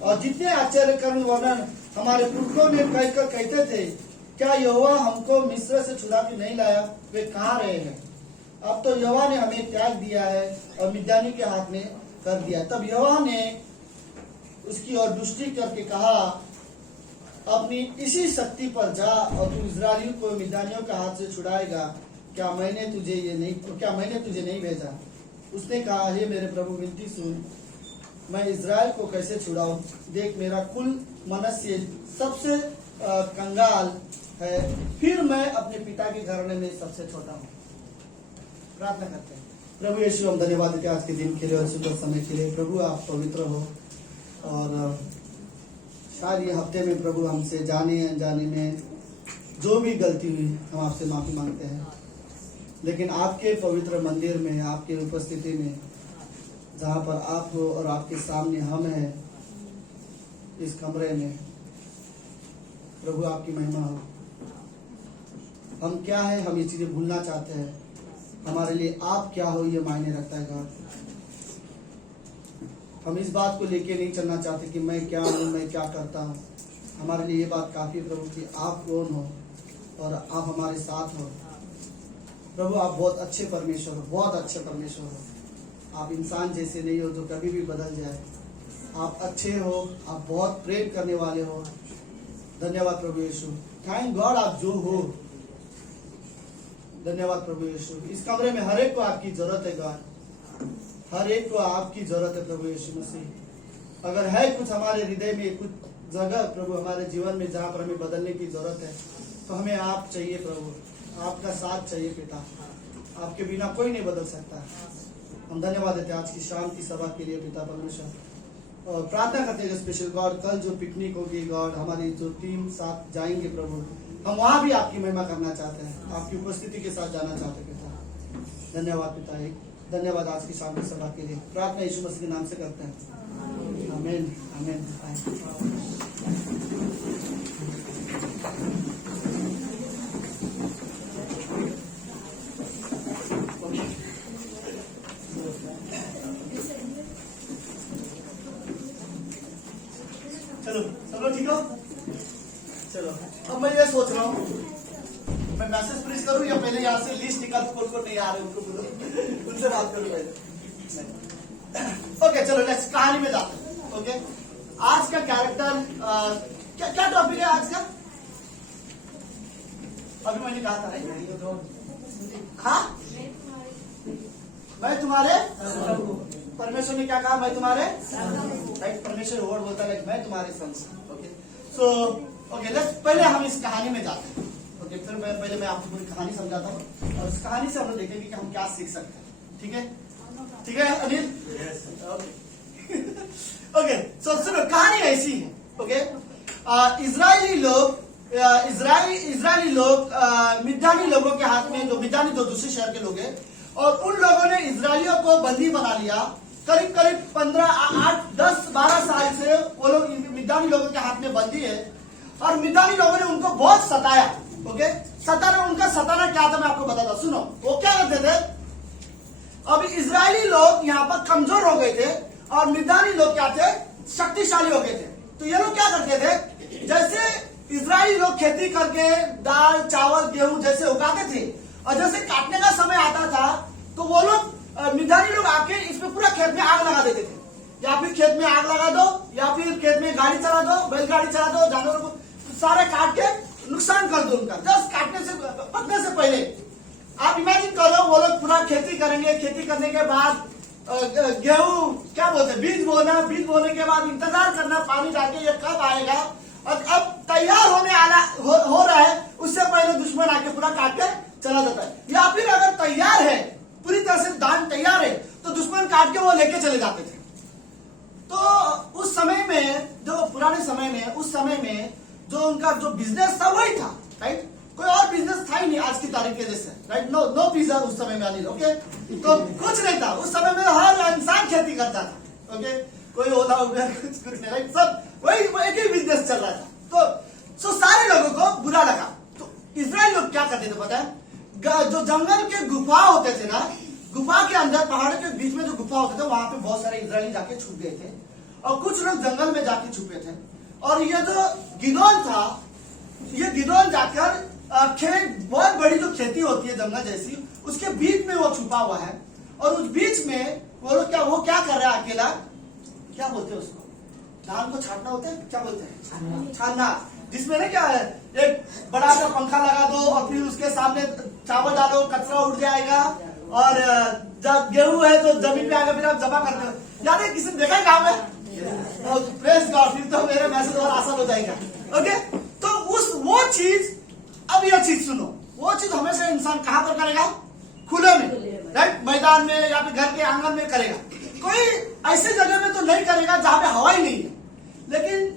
और जितने आश्चर्य कर्म वर्णन हमारे पुरखों ने कहकर कहते थे, क्या यहोवा हमको मिस्र से छुड़ा के नहीं लाया? वे कहाँ रहे हैं? अब तो यहोवा ने हमें त्याग दिया है और मिद्यानी के हाथ में कर दिया। तब यहोवा ने उसकी ओर दृष्टि करके कहा, अपनी इसी शक्ति पर जा और तू इस्राएलियों को मिद्यानियों के हाथ से छुड़ाएगा। क्या मैंने तुझे नहीं भेजा? उसने कहा, हे मेरे प्रभु, विनती सुन, मैं इस्राएल को कैसे छुड़ाऊं? देख, मेरा कुल मनुष्य सबसे कंगाल है, फिर मैं अपने पिता के घराने में सबसे छोटा हूँ। प्रार्थना करते हैं। प्रभु यीशु, हम धन्यवाद देते हैं आज के दिन के लिए और सुंदर समय के लिए। प्रभु आप पवित्र हो, और शायद ये हफ्ते में प्रभु हमसे जाने अनजाने में जो भी गलती हुई, हम आपसे माफी मांगते हैं। लेकिन आपके पवित्र मंदिर में, आपके उपस्थिति में, जहाँ पर आप हो और आपके सामने हम हैं, इस कमरे में, प्रभु आपकी महिमा हो। हम क्या है, हम ये चीजें भूलना चाहते हैं। हमारे लिए आप क्या हो, ये मायने रखता है गॉड। हम इस बात को लेके नहीं चलना चाहते कि मैं क्या हूँ, मैं क्या करता हूँ। हमारे लिए ये बात काफी प्रभु कि आप कौन हो और आप हमारे साथ हो। प्रभु आप बहुत अच्छे परमेश्वर हो, बहुत अच्छे परमेश्वर हो। आप इंसान जैसे नहीं हो जो कभी भी बदल जाए। आप अच्छे हो, आप बहुत प्रेम करने वाले हो। धन्यवाद प्रभु यीशु, थैंक गॉड आप जो हो। धन्यवाद प्रभु यीशु। इस कमरे में हर एक को आपकी जरूरत है गॉड, हर एक को आपकी जरूरत है प्रभु यीशु मसीह। अगर है कुछ हमारे हृदय में, कुछ जगह प्रभु हमारे जीवन में जहाँ पर हमें बदलने की जरूरत है, तो हमें आप चाहिए प्रभु, आपका साथ चाहिए पिता। आपके बिना कोई नहीं बदल सकता। हम धन्यवाद देते हैं आज की शाम की सभा के लिए पिता परमेश्वर, और प्रार्थना करते हैं स्पेशल गॉड, कल जो पिकनिक होगी गॉड, हमारी जो टीम साथ जाएंगे प्रभु, हम वहां भी आपकी महिमा करना चाहते हैं, आपकी उपस्थिति के साथ जाना चाहते हैं पिता। धन्यवाद पिता, एक धन्यवाद आज की शाम की सभा के लिए। प्रार्थना यीशु मसीह के नाम से करते हैं, आमीन आमीन। चलो सब लोग ठीक हो? चलो, अब मैं ये सोच रहा हूँ, मैं मैसेज प्रीच करूँ या पहले यहाँ से लिस्ट निकाल, कौन नहीं आ रहे उनको बोलो, उनसे बात करूँ पहले। ओके चलो नेक्स्ट कहानी में जाते हैं। ओके, आज का कैरेक्टर क्या क्या टॉपिक है आज का? अभी मैंने कहा था हाँ, मैं तुम्हारे, परमेश्वर ने क्या कहा? मैं तुम्हारे, राइट, परमेश्वर वर्ड बोलता है मैं तुम्हारे संग। ओके सो ओके लेट्स, पहले हम इस कहानी में जाते हैं। ओके, फिर मैं आपको पूरी कहानी समझाता हूँ और इस कहानी से हम लोग देखेंगे कि हम क्या सीख सकते हैं। ठीक है, ठीक है अनिल? ओके ओके सो सुनो, कहानी ऐसी है। ओके, इजरायली लोग मिद्यानी लोगों के हाथ में, जो मिद्यानी जो दूसरे शहर के लोग हैं, और उन लोगों ने इजरायलियों को बंदी बना लिया। करीब करीब 15, 8, 10, 12 साल से वो लोग मिद्यानी लोगों के हाथ में बंदी है, और मिद्यानी लोगों ने उनको बहुत सताया। ओके, उनका सताना क्या था मैं आपको बताता, सुनो। वो क्या करते थे, अभी इजरायली लोग यहाँ पर कमजोर हो गए थे और मिद्यानी लोग क्या थे, शक्तिशाली हो गए थे। तो ये लोग क्या करते थे, जैसे इजरायली लोग खेती करके दाल चावल गेहूं जैसे उगाते थे, और जैसे काटने का समय आता था तो वो लोग मिद्यानी लोग आके इसमें पूरा खेत में आग लगा देते थे। या फिर खेत में आग लगा दो, या फिर खेत में गाड़ी चला दो, बैलगाड़ी चला दो, जानवरों को सारे काट के नुकसान कर दो उनका, जस्ट काटने से पकने से पहले। आप इमेजिन करो, वो लोग पूरा खेती करेंगे, खेती करने के बाद गेहूं क्या बोलते हैं, बीज बोना, बीज बोने के बाद इंतजार करना पानी डाके ये कब आएगा, और अब तैयार होने हो रहा है, उससे पहले दुश्मन आके पूरा काट के चला जाता है। या फिर अगर तैयार है, पूरी तरह से धान तैयार है, तो दुश्मन काट के वो लेके चले जाते थे। तो उस समय में, जो पुराने समय में, उस समय में जो उनका जो बिजनेस था वही था, राइट। कोई और बिजनेस था ही नहीं आज की तारीख के जैसे, राइट। नो पिज्जा उस समय में अनिल, ओके। तो कुछ नहीं था उस समय में, हर इंसान खेती करता था, ओके। कोई ओला उबेर कुछ नहीं, राइट। सब वही एक ही बिजनेस चल रहा था। तो सारे लोगों को बुरा लगा। तो इजराइल लोग क्या करते थे पता है, जो जंगल के गुफा होते थे ना, गुफा के अंदर पहाड़ों के बीच में जो गुफा होते थे, वहां पे बहुत सारे इजरायली जाके छुप गए थे, और कुछ लोग जंगल में जाके छुपे थे। और ये जो गिदोन था, ये गिदोन जाकर खेत, बहुत बड़ी जो खेती होती है जंगल जैसी, उसके बीच में वो छुपा हुआ है। और उस बीच में वो क्या कर रहा है अकेला, क्या बोलते हैं उसको, धान को छाटना होता है, क्या बोलते हैं, छानना। जिसमें ना क्या है, एक बड़ा सा पंखा लगा दो और फिर उसके सामने चावल डालो, कचरा उड़ जाएगा, और जब गेहूं है तो जमीन पे आएगा, फिर आप जमा करते हो। याद है, किसी ने देखा काम है, प्रेस गॉड, फिर तो मेरे मैसेज और आसान हो जाएगा, ओके। तो वो चीज, अब यह चीज सुनो, वो चीज हमेशा इंसान कहां पर करेगा, खुले में, राइट, मैदान में या फिर घर के आंगन में करेगा। कोई ऐसे जगह में तो नहीं करेगा जहां पे हवा ही नहीं है। लेकिन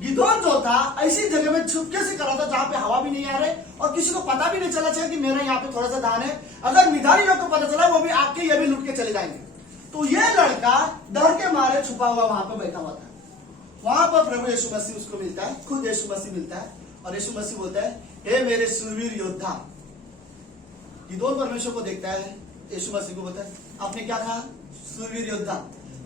गिदोन जो था, ऐसी जगह में छुपके से करा था जहां पे हवा भी नहीं आ रही और किसी को पता भी नहीं चला चाहिए कि मेरा यहाँ पे थोड़ा सा धान है। अगर मिद्यानी लोग को पता चला, वो भी आके ये भी लूट के चले जाएंगे। तो ये लड़का डर के मारे छुपा हुआ वहां पर बैठा हुआ था। वहां पर प्रभु यीशु मसीह उसको मिलता है, खुद यीशु मसीह मिलता है, और यीशु मसीह बोलता है, हे मेरे शूरवीर योद्धा। गिदोन परमेश्वर को देखता है, यीशु मसीह को बोलता है, आपने क्या कहा, शूरवीर योद्धा।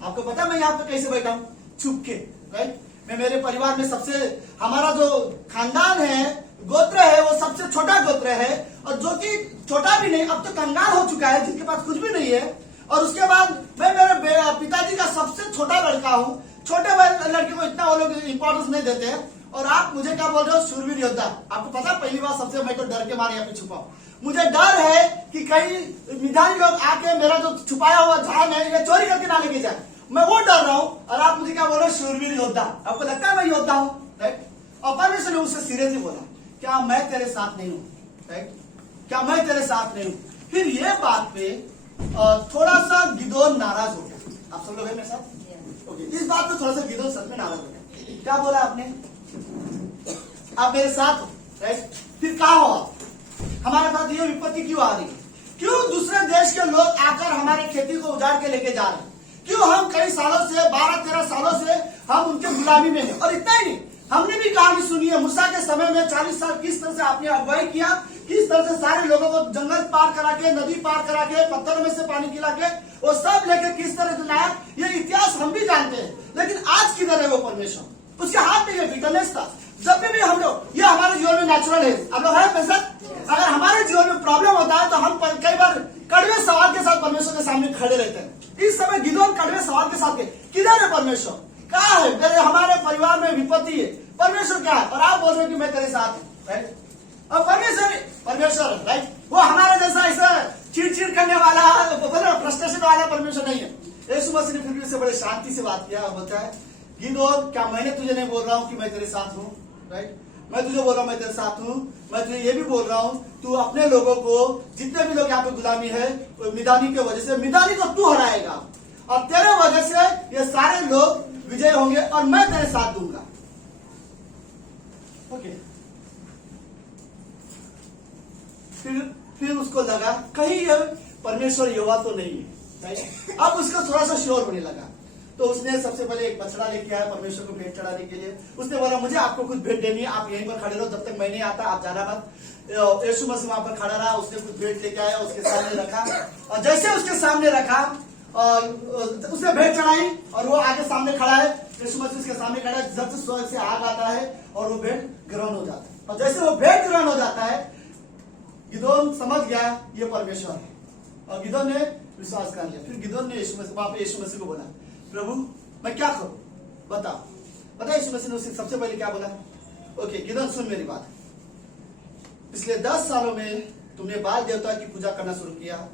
आपको पता है मैं यहाँ पे कैसे बैठा हूँ, छुप के, राइट। मैं मेरे परिवार में सबसे, हमारा जो खानदान है, गोत्र है, वो सबसे छोटा गोत्र है, और जो कि छोटा भी नहीं, अब तो कंगाल हो चुका है, जिसके पास कुछ भी नहीं है। और उसके बाद मैं मेरे पिताजी का सबसे छोटा लड़का हूँ। छोटे लड़के को इतना वो लोग इंपॉर्टेंस नहीं देते हैं, और आप मुझे क्या बोल रहे हो, शूरवीर योद्धा। आपको पता, पहली बार सबसे मैं तो डर के मारे यहाँ पे छुपा हूँ। मुझे डर है कि कहीं मिद्यानी लोग आके मेरा जो छुपाया हुआ धान है ये चोरी करके ना लेके जाए, मैं वो डर रहा हूँ। और आप मुझे क्या बोल रहे हो, शूरवीर योद्धा। आपको लगता है मैं योद्धा हूँ, राइट। और परमेश्वर ने उससे सीरियसली बोला, क्या मैं तेरे साथ नहीं हूँ, राइट, क्या मैं तेरे साथ नहीं हूँ। फिर ये बात पे थोड़ा सा गिदोन नाराज हो गया। आप सब लोग हैं मेरे साथ, ओके। इस बात पे थोड़ा सा गिदोन सच में नाराज हो गया। क्या बोला आपने, आप मेरे साथ हो, राइट। फिर कहा हो, हमारे पास ये विपत्ति क्यों आ रही, क्यों दूसरे देश के लोग आकर हमारे खेती को उजाड़ के लेके जा रहे हैं, क्यों हम कई सालों से, 12-13 सालों से हम उनके गुलामी में हैं। और इतना ही नहीं, हमने भी कहानी सुनी है, मूसा के समय में 40 साल किस तरह से आपने अगुवाई किया, किस तरह से सारे लोगों को जंगल पार करा के, नदी पार करा के, पत्थरों में से पानी पिला के, वो सब लेके किस तरह से लाया, ये इतिहास हम भी जानते हैं। लेकिन आज किधर है वो परमेश्वर, उसके हाथ में ये बिटरनेस था। जब भी हम लोग, ये हमारे जीवन में नेचुरल है, आप लोग है पैसा। अगर हमारे जीवन में प्रॉब्लम होता है तो हम कई बार कड़वे सवाल के साथ परमेश्वर के सामने खड़े रहते हैं। इस समय गिदोन कड़वे सवाल के साथ, किधर है परमेश्वर, कहाँ है, मेरे हमारे परिवार में विपत्ति है, परमेश्वर क्या है, और आप बोल रहे हो कि मैं तेरे साथ हूँ, राइट। और परमेश्वर राइट, वो हमारे जैसा ऐसा चिड़चिड़ करने वाला, फ्रस्ट्रेशन वाला परमेश्वर नहीं है। यीशु मसीह ने फिर से बड़े शांति से बात किया, बोलता है, गिदोन, क्या मैंने तुझे नहीं बोल रहा हूँ कि मैं तेरे साथ हूँ, राइट। मैं तुझे बोल रहा हूँ मैं तेरे साथ हूँ। मैं तुझे ये भी बोल रहा हूँ, तू अपने लोगों को, जितने भी लोग यहाँ पे गुलामी है, मिद्यानी की वजह से, मिद्यानी को तू हराएगा, और तेरे वजह से ये सारे लोग विजय होंगे, और मैं तेरे साथ दूंगा। ओके। फिर उसको लगा कहीं ये परमेश्वर यहोवा तो नहीं है, राइट? अब उसको थोड़ा सा श्योर होने लगा, तो उसने सबसे पहले एक बछड़ा लेके आया परमेश्वर को भेंट चढ़ाने के लिए। उसने बोला मुझे आपको कुछ भेंट देनी है, आप यहीं पर खड़े रहो, जब तक मैं नहीं आता आप जाना मत। यीशु मसीह वहां पर खड़ा रहा, उसने कुछ भेंट लेके आया, उसके सामने रखा, और जैसे उसके सामने रखा उसने भेंट चढ़ाई, और वो आगे सामने खड़ा है, यीशु मसीह उसके सामने खड़ा है, जब स्वर्ग से आग आता है और वो भेंट ग्रहण हो जाता है। और जैसे वो भेंट ग्रहण हो जाता है, गिदोन समझ गया ये परमेश्वर है, और गिदोन ने विश्वास कर लिया। फिर गिदोन ने यीशु मसीह को बोला, प्रभु मैं क्या करूं, बताओ। पता है यीशु मसीह ने उससे सबसे पहले क्या बोला? ओके गिदोन सुन मेरी बात, पिछले 10 सालों में तुमने बाल देवता की पूजा करना शुरू किया,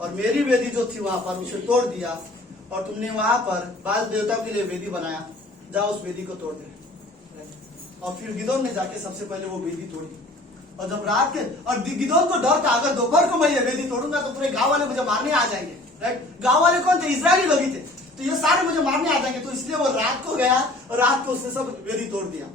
और मेरी वेदी जो थी वहां पर उसे तोड़ दिया, और तुमने वहां पर बाल देवता के लिए वेदी बनाया, जाओ उस वेदी को तोड़ दे। और फिर गिदोन ने जाके सबसे पहले वो वेदी तोड़ी, और जब रात के, और गिदोन को डर था अगर दोपहर को मैं ये वेदी तोड़ूंगा तो पूरे गांव वाले मुझे मारने आ जाएंगे, राइट? गांव वाले कौन थे? इजरायली लोग ही थे, तो ये सारे मुझे मारने आ जाएंगे। तो इसलिए वो रात को गया, और रात को उसने सब वेदी तोड़ दिया।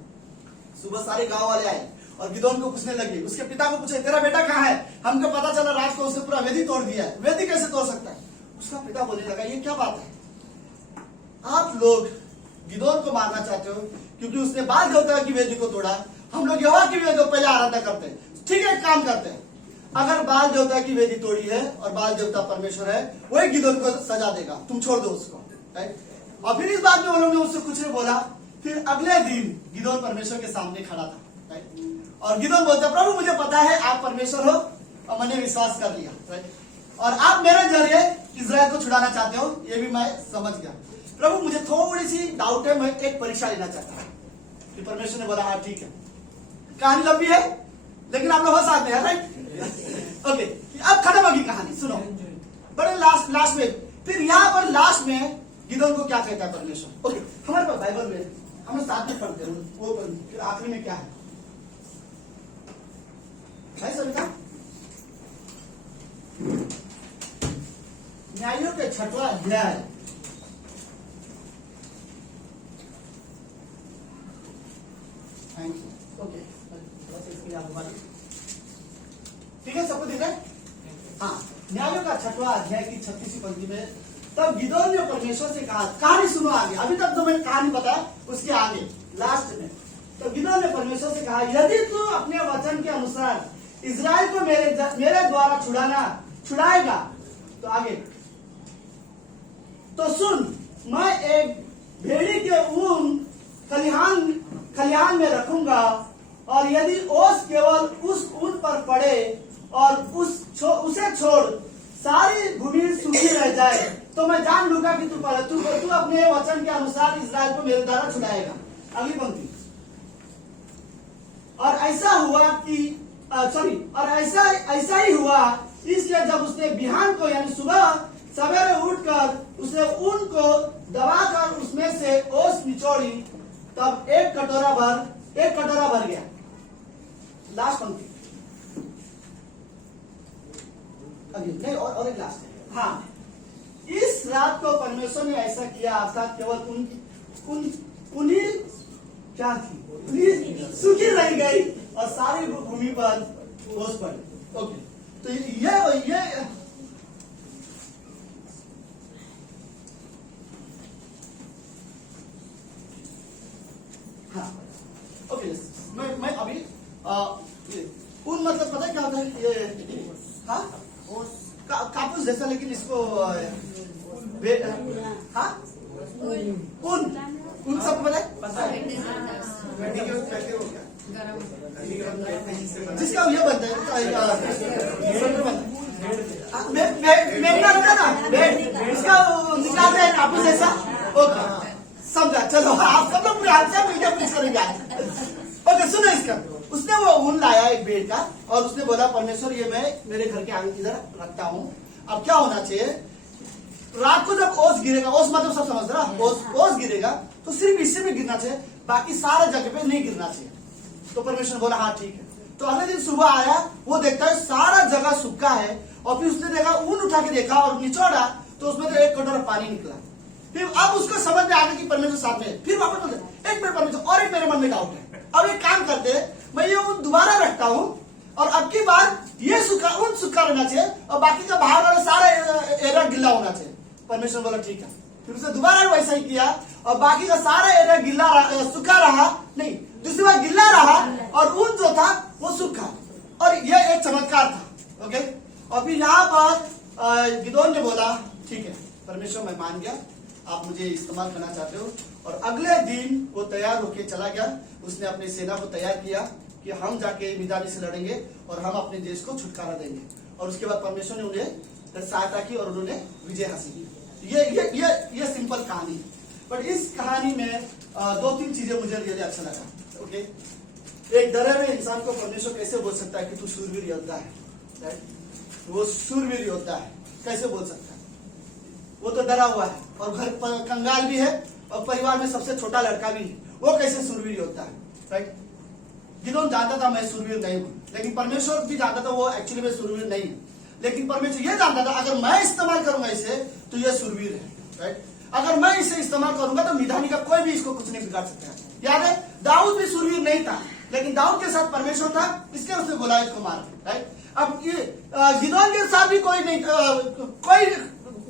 सुबह सारे गांव वाले आए और गिदोन को पूछने लगे, उसके पिता को पूछे तेरा बेटा कहाँ है? हमको पता चला रात को उसने पूरा वेदी तोड़ दिया है। वेदी कैसे तोड़ सकता है? उसका पिता बोलने लगा ये क्या बात है, आप लोग गिदोन को मारना चाहते हो क्योंकि उसने बाल देवता की वेदी को तोड़ा, हम लोग यहोवा की वेदी को पहले आराधना करते हैं। ठीक है, एक काम करते हैं, अगर बाल देवता की वेदी तोड़ी है और बाल देवता परमेश्वर है, वही गिदोन को सजा देगा, तुम छोड़ दो उसको, राइट? और फिर इस बात में उन्होंने उससे कुछ नहीं बोला। फिर अगले दिन गिदोन परमेश्वर के सामने खड़ा था, राइट? और गिदोन बोलता प्रभु मुझे पता है आप परमेश्वर हो, और मैंने विश्वास कर लिया, राइट? और आप मेरे जरिए इजराइल को छुड़ाना चाहते हो, ये भी मैं समझ गया। प्रभु मुझे थोड़ी सी डाउट है, मैं एक परीक्षा लेना चाहता हूँ। फिर परमेश्वर ने बोला हाँ ठीक है। कहानी लंबी है लेकिन आप लोग साथ में है, राइट? ओके, अब खत्म होगी कहानी, सुनो। बड़े लास्ट में, फिर यहाँ पर लास्ट में गिदोन को क्या कहता है परमेश्वर? ओके, हमारे पास बाइबल में हम साथ में पढ़ते हैं, वो फिर आखिरी में क्या है भाई सविता? न्यायों के 6वां अध्याय, ओके ठीक है, सबको दिख रहा है? हाँ, न्यायों का 6वां अध्याय की 36वीं पंक्ति में, तब गिदोन ने परमेश्वर से कहा, कहानी सुनो आगे, अभी तक तो मैंने कहानी बताया, उसके आगे लास्ट में, तो गिदोन ने परमेश्वर से कहा यदि तू अपने वचन के अनुसार इजराइल को मेरे द्वारा छुड़ाएगा तो आगे, तो सुन, मैं एक भेड़ी के ऊन खलिहान में रखूंगा, और यदि ओस केवल उस ऊन पर पड़े और उसे छोड़ सारी भूमि सूखी रह जाए, तो मैं जान लूंगा कि तू अपने वचन के अनुसार इजराइल को मेरे द्वारा छुड़ाएगा। अगली पंक्ति, और ऐसा हुआ कि और ऐसा ही हुआ, इसलिए जब उसने बिहान को यानी सुबह सवेरे उठकर उसने ऊन को दबाकर उसमें से ओस निचोड़ी, तब एक कटोरा भर गया। लास्ट पंक्ति, नहीं और एक लास्ट है। हाँ, इस रात को परमेश्वर ने ऐसा किया अर्थात केवल उन्हीं क्या थी सूखी रह गई और सारी भूमि पर ओस पड़ी। ओके, तो ये हाँ, ओके, मैं अभी उन मतलब पता है क्या होता है ये? हाँ, कापूस जैसा, लेकिन इसको हाँ उन सब पता है जिसका ये बनता है इसका निकालते हैं कापूस जैसा। ओके, समझा, चलो आप सब लोग मिलकर पूछ करेंगे। ओके, सुनो इसका, उसने वो ऊन लाया एक भेड़ का, और उसने बोला परमेश्वर ये मैं मेरे घर के आगे इधर रखता हूँ। अब क्या होना चाहिए, रात को जब ओस गिरेगा, ओस मतलब सब समझ रहा, ओस गिरेगा तो सिर्फ इससे में गिरना चाहिए, बाकी सारे जगह पे नहीं गिरना चाहिए। तो परमेश्वर बोला हाँ ठीक है। तो अगले दिन सुबह आया, वो देखता है सारा जगह सूखा है, और फिर उसने देखा, ऊन उठा के देखा और निचोड़ा तो उसमें तो 1 कटोरा पानी निकला। फिर अब उसको समझ में आ गया कि परमेश्वर साथ में है। फिर वापस बोलते एक मिनट परमेश्वर, और एक मेरे मन में डाउट है, अब एक काम करते हैं, मैं ये ऊन दोबारा रखता हूँ और अब की बार ये सूखा ऊन सूखा रहना चाहिए और बाकी का बाहर वाला सारा एरिया गिल्ला होना चाहिए। परमेश्वर बोला ठीक है। फिर उसे दोबारा वैसा ही किया और बाकी का सारा एरिया गिल्ला सूखा रहा, नहीं दूसरी बार गिल्ला रहा और ऊन जो था वो सूखा, और ये एक चमत्कार था। ओके, और फिर यहाँ पर गिदोन ने बोला ठीक है परमेश्वर मैं मान गया, आप मुझे इस्तेमाल करना चाहते हो। और अगले दिन वो तैयार होके चला गया, उसने अपनी सेना को तैयार किया कि हम जाके मिदानी से लड़ेंगे और हम अपने देश को छुटकारा देंगे। और उसके बाद परमेश्वर ने उन्हें सहायता की और उन्होंने विजय हासिल की। ये सिंपल कहानी है, बट इस कहानी में 2-3 चीजें मुझे रियली अच्छा लगा। ओके, एक डरे हुए इंसान को परमेश्वर कैसे बोल सकता है कि तू शूरवीर योद्धा है, राइट? वो शूरवीर योद्धा है, कैसे बोल सकता है? वो तो डरा हुआ है और घर पर कंगाल भी है और परिवार में सबसे छोटा लड़का भी है, वो कैसे शूरवीर योद्धा है, राइट? गिदोन जानता था मैं शूरवीर नहीं हूं, लेकिन परमेश्वर भी जानता था वो एक्चुअली में शूरवीर नहीं है। लेकिन परमेश्वर ये जानता था अगर मैं इस्तेमाल करूंगा इसे तो ये शूरवीर है, राइट? अगर मैं इसे इस्तेमाल करूंगा तो मिधानी का कोई भी इसको कुछ नहीं बिगाड़ सकता है। याद है दाऊद भी शूरवीर नहीं था, लेकिन दाऊद के साथ परमेश्वर था, इसके उसने गोलायत को मारा, राइट? अब ये गिदोन के साथ भी कोई नहीं, कोई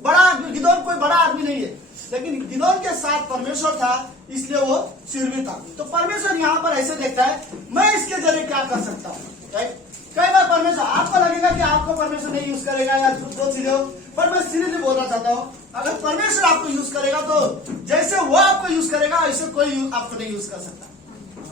बड़ा गिदोन कोई बड़ा आदमी नहीं है, लेकिन गिदोन के साथ परमेश्वर था इसलिए वो शूरवीर था। तो परमेश्वर यहाँ पर ऐसे देखता है मैं इसके जरिए क्या कर सकता हूँ, राइट? कई बार परमेश्वर आपको लगेगा कि आपको परमेश्वर नहीं यूज करेगा या दो चीजें हो, पर मैं सीरियसली बोलना चाहता हूँ अगर परमेश्वर आपको यूज करेगा तो जैसे वो आपको यूज करेगा ऐसे कोई आपको नहीं यूज कर सकता।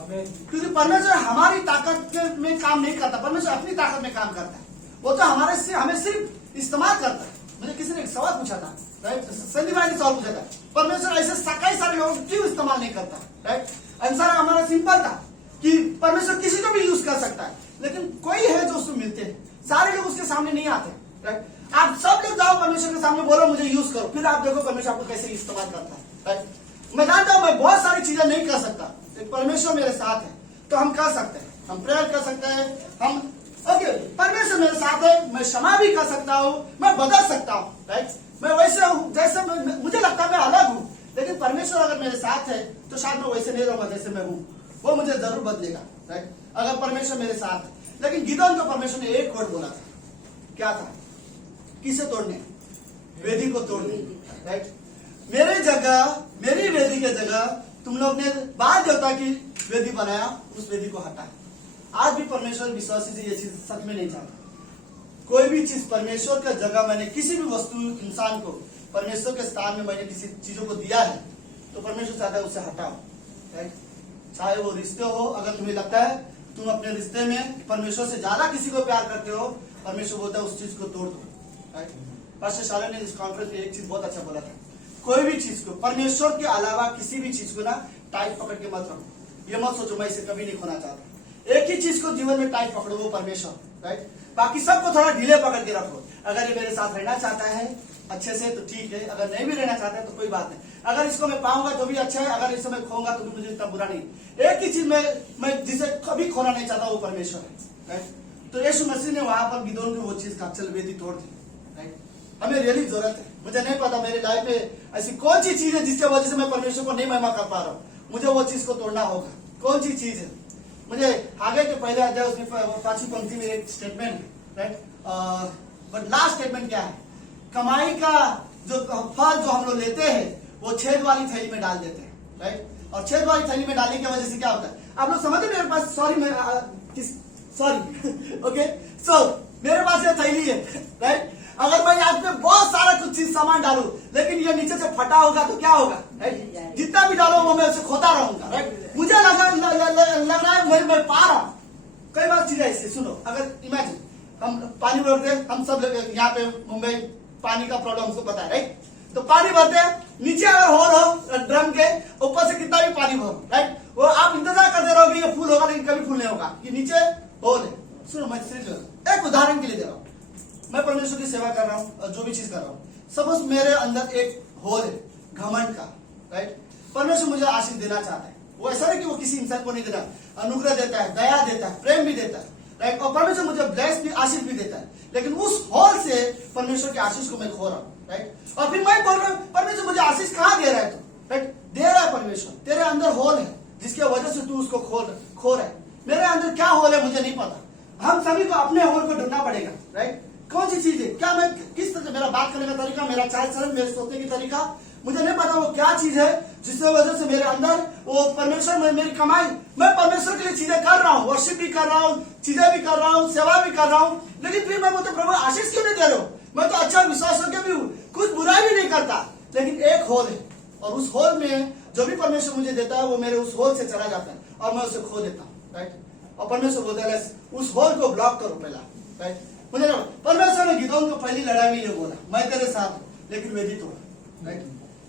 क्योंकि परमेश्वर हमारी ताकत में काम नहीं करता, परमेश्वर अपनी ताकत में काम करता है। वो तो हमें सिर्फ इस्तेमाल करता है। मुझे किसी ने एक सवाल पूछा था, राइट? संदीप भाई ने सवाल पूछा था परमेश्वर ऐसे कई सारे लोगों को क्यों इस्तेमाल नहीं करता, राइट? आंसर हमारा सिंपल था कि परमेश्वर किसी को भी यूज कर सकता है, लेकिन कोई है जो उसको मिलते हैं, सारे लोग उसके सामने नहीं आते, राइट? आप सब लोग जाओ परमेश्वर के सामने बोलो मुझे यूज करो, फिर आप देखो परमेश्वर आपको कैसे इस्तेमाल करता है, राइट? मैं जानता हूं मैं बहुत सारी चीजें नहीं कर सकता, परमेश्वर मेरे साथ है तो हम कर सकते हैं, हम प्रेयर कर सकते हैं, हम ओके परमेश्वर मेरे साथ है, मैं क्षमा भी कर सकता हूँ, मैं बदल सकता हूँ, राइट? मैं वैसे हूँ जैसे मुझे लगता है मैं अलग हूँ, लेकिन परमेश्वर अगर मेरे साथ है तो शायद मैं वैसे नहीं रहूंगा जैसे मैं हूँ, वो मुझे जरूर बदलेगा, राइट? अगर परमेश्वर मेरे साथ है। लेकिन गिदोन को परमेश्वर ने एक वर्ड बोला था, क्या था? किसे तोड़ने? वेदी को तोड़ने, राइट? मेरी वेदी के जगह तुम लोग ने बाल देवता की वेदी बनाया, उस वेदी को हटाया। आज भी परमेश्वर विश्वासी से ये चीज सच में नहीं चाहता। कोई भी चीज परमेश्वर का जगह मैंने किसी भी वस्तु इंसान को परमेश्वर के स्थान में मैंने किसी चीजों को दिया है तो परमेश्वर चाहता है उसे हटाओ, राइट? चाहे वो रिश्ते हो, अगर तुम्हें लगता है तुम अपने रिश्ते में परमेश्वर से ज्यादा किसी को प्यार करते हो, परमेश्वर बोलता है उस चीज को तोड़ दो, राइट? पास्टर शाले ने इस कॉन्फ्रेंस में एक चीज बहुत अच्छा बोला था, कोई भी चीज को परमेश्वर के अलावा किसी भी चीज को ना टाइट पकड़ के मत रखो। ये मत सोचो मैं इसे कभी नहीं खोना चाहता। एक ही चीज को जीवन में टाइट पकड़ो, वो परमेश्वर, राइट? बाकी सबको थोड़ा ढीले पकड़ के रखो। अगर ये मेरे साथ रहना चाहता है अच्छे से तो ठीक है, अगर नहीं भी रहना चाहता है तो कोई बात नहीं। अगर इसको मैं पाऊंगा तो भी अच्छा है, अगर इसे मैं खोऊंगा तो भी मुझे इतना बुरा नहीं। एक ही चीज मैं जिसे कभी खोना नहीं चाहता वो परमेश्वर है, राइट? तो यीशु मसीह ने वहां पर गिदोन की वो चीज का अचल वेदी तोड़ दी, राइट? हमें रियली जरूरत है। मुझे नहीं पता मेरी लाइफ में ऐसी कौन सी चीज है जिसके वजह से मैं परमेश्वर को नहीं महिमा कर पा रहा हूँ, मुझे वो चीज को तोड़ना होगा। कौन सी चीज है? मुझे आगे के पहले अध्याय उसमें 5वीं पंक्ति में एक स्टेटमेंट है, राइट? बट लास्ट स्टेटमेंट क्या है? कमाई का जो फल जो हम लोग लेते हैं वो छेद वाली थैली में डाल देते हैं, राइट? और छेद वाली थैली में डालने की वजह से क्या होता है आप लोग समझते? मेरे पास सॉरी ओके, सो मेरे पास ये थैली है, राइट? अगर मैं आज में बहुत सारा कुछ चीज सामान डालू लेकिन ये नीचे से फटा होगा तो क्या होगा, राइट? जितना भी डालो मैं उसे खोता रहूंगा, राइट? मुझे लग रहा है मैं पा रहा हूं। कई बार चीजें ऐसी सुनो, अगर इमेजिन हम पानी भरते हैं, हम सब यहाँ पे मुंबई पानी का प्रॉब्लम हमको पता है, राइट? तो पानी भरते हैं, नीचे अगर होल हो ड्रम के ऊपर से कितना भी पानी भरो, राइट? वो आप इंतजार करते रहोगे ये फुल होगा लेकिन कभी फुल नहीं होगा, ये नीचे होल है। सुनो मैं एक उदाहरण के लिए दे रहा हूँ। मैं परमेश्वर की सेवा कर रहा हूँ, जो भी चीज कर रहा हूँ, सपोज मेरे अंदर एक होल है घमंड का, राइट? परमेश्वर मुझे आशीष देना चाहता है। वो ऐसा नहीं कि वो किसी इंसान को नहीं देता, अनुग्रह देता है, दया देता है, प्रेम भी देता है, राइट? और परमेश्वर मुझे ब्लेस भी आशीष भी देता है, लेकिन उस होल से परमेश्वर के आशीष को मैं खो रहा हूँ, राइट? और फिर मैं बोल रहा हूँ परमेश्वर मुझे आशीष कहाँ दे रहा है? तो राइट दे रहा है परमेश्वर, तेरे अंदर होल है, जिसके वजह से तू उसको खो रहा है। मेरे अंदर क्या होल है मुझे नहीं पता। हम सभी को अपने होल को ढूंढना पड़ेगा, राइट? कौन सी चीज है, क्या मैं किस तरह मेरा बात करने का तरीका, मेरा चाल चलन, मेरे सोचने की तरीका, मुझे नहीं पता वो क्या चीज है जिसकी वजह से मेरे अंदर वो परमेश्वर में मेरी कमाई, मैं परमेश्वर के लिए चीजें कर रहा हूँ, वर्शिप भी कर रहा हूँ, चीजें भी कर रहा हूँ, सेवा भी कर रहा हूँ, लेकिन फिर मैं बोलता प्रभु आशीष क्यों नहीं दे रहे हो? मैं तो अच्छा विश्वास करके भी हूँ, कुछ बुराई भी नहीं करता, लेकिन एक होल है और उस होल में जो भी परमेश्वर मुझे देता है वो मेरे उस होल से चला जाता है और मैं उसे खो देता हूँ, राइट? और परमेश्वर बोलता है उस होल को ब्लॉक करो पहला, राइट? मुझे परमेश्वर ने गिदोन को पहली लड़ाई में ये बोला, मैं तेरे साथ हूं, लेकिन वेदी तोड़ा, राइट?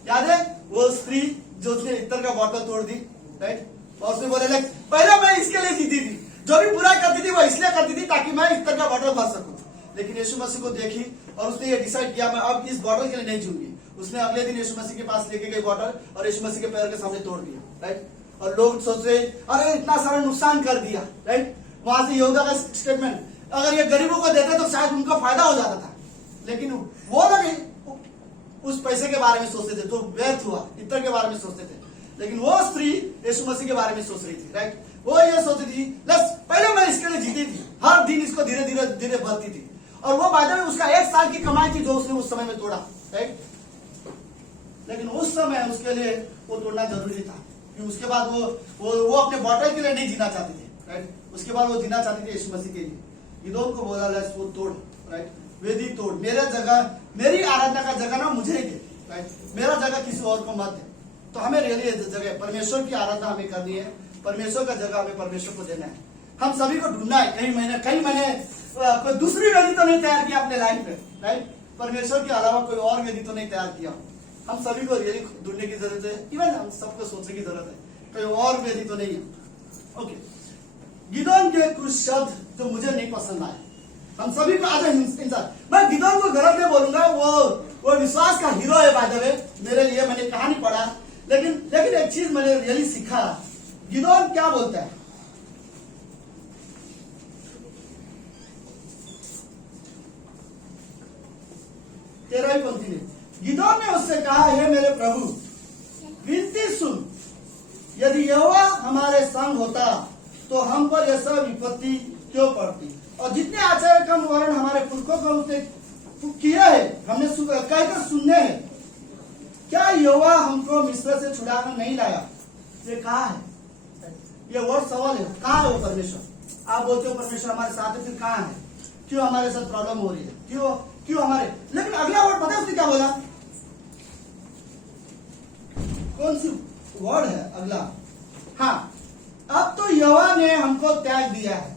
याद है वो स्त्री जो उसने इत्र का बोतल तोड़ दी, राइट? और उसने बोले लाइक पहले मैं इसके लिए जीती थी, जो भी बुराई करती थी वो इसलिए करती थी ताकि मैं इत्र का बोतल भर सकूं। लेकिन यीशु मसीह को देखी और उसने ये डिसाइड किया मैं अब इस बॉटल के लिए नहीं जीऊंगी। उसने अगले दिन यीशु मसीह के पास लेके गई बॉटल और यीशु मसीह के पैर के सामने तोड़ दिया, राइट? और लोग सोच रहे अरे इतना सारा नुकसान कर दिया, राइट? वहां से यहूदा का स्टेटमेंट, अगर ये गरीबों को देते तो शायद उनका फायदा हो जाता था, लेकिन वो लोग उस पैसे के बारे में सोचते थे, तो व्यर्थ हुआ, इत्र के बारे में सोचते थे। लेकिन वो स्त्री यीशु मसीह के बारे में सोच रही थी, राइट? वो ये सोचती थी पहले मैं इसके लिए जीती थी, हर दिन इसको धीरे धीरे धीरे बढ़ती थी, और वो बाद में उसका 1 साल की कमाई थी जो उसने उस समय में तोड़ा, राइट? लेकिन उस समय उसके लिए वो तोड़ना जरूरी था, कि उसके बाद वो अपने बॉटल के लिए नहीं जीना चाहती थी, राइट? उसके बाद वो जीना चाहती थी यीशु मसीह के लिए। गिदोन को बोला वो तोड़, राइट? वेदी तोड़, मेरा जगह, मेरी आराधना का जगह ना मुझे दे, राइट? मेरा जगह किसी और को मत दे। तो हमें रियली जगह परमेश्वर की आराधना हमें करनी है, परमेश्वर का जगह हमें परमेश्वर को देना है। हम सभी को ढूंढना है, कई महीने कोई दूसरी वेदी तो नहीं तैयार किया अपने लाइफ में, राइट? परमेश्वर के अलावा कोई और वेदी तो नहीं तैयार किया। हम सभी को रियली ढूंढने की जरूरत है, इवन हम सबको सोचने की जरूरत है कोई और वेदी तो नहीं है। ओके, गिदोन के कुछ शब्द जो मुझे नहीं पसंद आए, हम सभी को आज इंसान, मैं गिदोन को गलत नहीं बोलूंगा, वो विश्वास का हीरो है बाय द वे मेरे लिए, मैंने कहानी पढ़ा, लेकिन एक चीज मैंने रियली सीखा, गिदोन क्या बोलता है? तेरा ही पंक्ति ने, गिदोन ने उससे कहा हे मेरे प्रभु विनती सुन, यदि यहोवा हमारे संग होता तो हम पर यह सब विपत्ति क्यों पड़ती? और जितने आचार्य का वर्ण हमारे पुरखों को उसने किया है हमने कहकर सुनने हैं, क्या यहोवा हमको मिस्र से छुड़ाकर नहीं लाया? ये कहा है, ये वर्ड सवाल है, कहा है वो परमेश्वर? आप बोलते हो परमेश्वर हमारे साथ है, फिर कहा है? क्यों हमारे साथ प्रॉब्लम हो रही है? क्यों हमारे, लेकिन अगला वर्ड पता है उसने क्या बोला? कौन सी वर्ड है अगला? हाँ, अब तो यहोवा ने हमको त्याग दिया है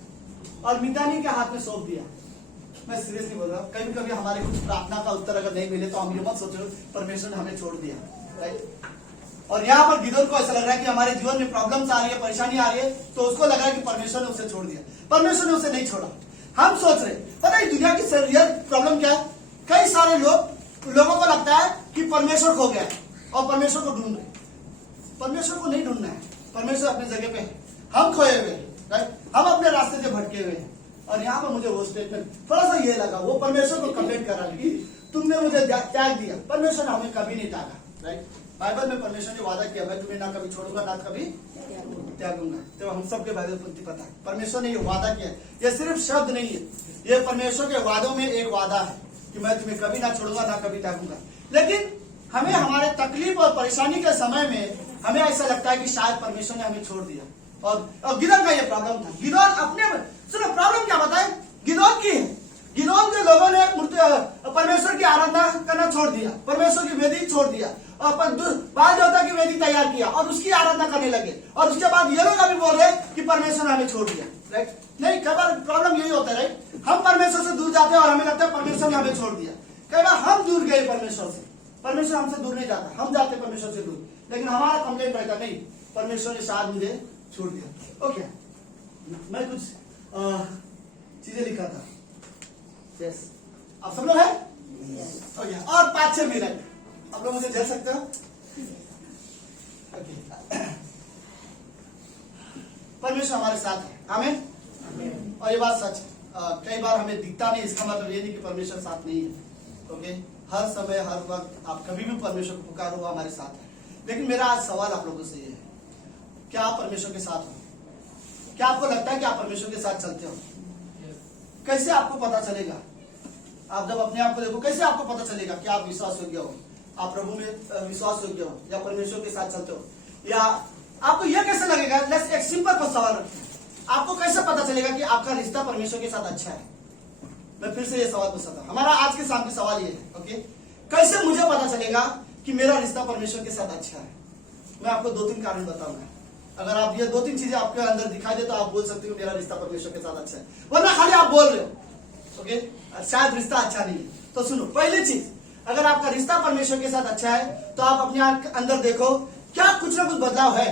और मितानी के हाथ में सौंप दिया। मैं सीरियसली बोल रहा हूँ, कभी कभी हमारे कुछ प्रार्थना का उत्तर अगर नहीं मिले तो हम ये मत सोचो परमेश्वर ने हमें छोड़ दिया, राइट? और यहाँ पर गिदोन को ऐसा लग रहा है कि हमारे जीवन में प्रॉब्लम्स आ रही है, परेशानी आ रही है, तो उसको लग रहा है कि परमेश्वर ने उसे छोड़ दिया। परमेश्वर ने उसे नहीं छोड़ा। हम सोच रहे, पता है दुनिया की रियल प्रॉब्लम क्या है? कई सारे लोगों को लगता है कि परमेश्वर खो गया और परमेश्वर को ढूंढ रहे। परमेश्वर को नहीं ढूंढना है, परमेश्वर अपनी जगह पे है, हम खोए हुए हैं, राइट? हम अपने रास्ते से भटके हुए हैं। और यहाँ पर मुझे वो स्टेटमेंट थोड़ा सा ये लगा, वो परमेश्वर को कंप्लेंट कर रहा है कि तुमने मुझे त्याग दिया। परमेश्वर ने हमें कभी नहीं त्यागा, राइट? बाइबल में परमेश्वर ने वादा किया, मैं तुम्हें ना कभी छोड़ूंगा ना कभी त्यागूंगा। तो हम सबके बाइबल पंक्ति पता है, परमेश्वर ने ये वादा किया। ये सिर्फ शब्द नहीं है, ये परमेश्वर के वादों में एक वादा है कि मैं तुम्हें कभी ना छोड़ूंगा ना कभी त्यागूंगा। लेकिन हमें हमारे तकलीफ और परेशानी के समय में हमें ऐसा लगता है कि शायद परमेश्वर ने हमें छोड़ दिया। और गिदोन का ये प्रॉब्लम था। गिदोन अपने, सुनो प्रॉब्लम क्या बताए? गिदोन की है, गिदोन के लोगों ने परमेश्वर की आराधना करना छोड़ दिया, परमेश्वर की वेदी छोड़ दिया और बाल देवता की वेदी तैयार किया और उसकी आराधना करने लगे। और उसके बाद ये लोग अभी बोल रहे कि परमेश्वर ने हमें छोड़ दिया, राइट? नहीं, कई बार प्रॉब्लम यही होता है, राइट? हम परमेश्वर से दूर जाते हैं और हमें लगता है परमेश्वर ने हमें छोड़ दिया। कई बार हम दूर गए परमेश्वर से, परमेश्वर हमसे दूर नहीं जाता, हम जाते परमेश्वर से दूर, लेकिन हमारा कंप्लेंट रहता नहीं परमेश्वर ने शायद मुझे छोड़ दिया। ओके, मैं कुछ चीजें लिखा था। यस, आप सब लोग हैं? ओके, और 5-6 मिनट आप लोग मुझे दे सकते हो? ओके, परमेश्वर हमारे साथ है, आमीन। और ये बात सच है, कई बार हमें दिखता नहीं, इसका मतलब ये नहीं कि परमेश्वर साथ नहीं है। ओके, हर समय हर वक्त आप कभी भी परमेश्वर को पुकारो, हमारे साथ है। लेकिन मेरा आज सवाल आप लोगों से ये है, क्या आप परमेश्वर के साथ हो? क्या आपको लगता है कि आप परमेश्वर के साथ चलते हो? कैसे आपको पता चलेगा? आप जब अपने आप को देखो, कैसे आपको पता चलेगा कि आप विश्वास योग्य हो, आप प्रभु में विश्वास योग्य हो, या परमेश्वर के साथ चलते हो? या आपको यह कैसे लगेगा? लेट्स एक सिंपल सवाल रखते हैं, आपको कैसे पता चलेगा कि आपका रिश्ता परमेश्वर के साथ अच्छा है? मैं फिर से ये सवाल पूछ सकता हूं, हमारा आज के सामने सवाल ये है, ओके, कैसे मुझे पता चलेगा कि मेरा रिश्ता परमेश्वर के साथ अच्छा है? मैं आपको 2-3 कारण बताऊंगा। अगर आप ये 2-3 चीजें आपके अंदर दिखाई दे तो आप बोल सकते हो मेरा रिश्ता परमेश्वर के साथ अच्छा है, वरना खाली आप बोल रहे हो, ओके, शायद रिश्ता अच्छा नहीं है। तो सुनो, पहली चीज, अगर आपका रिश्ता परमेश्वर के साथ अच्छा है तो आप अपने अंदर देखो क्या कुछ ना कुछ बदलाव है,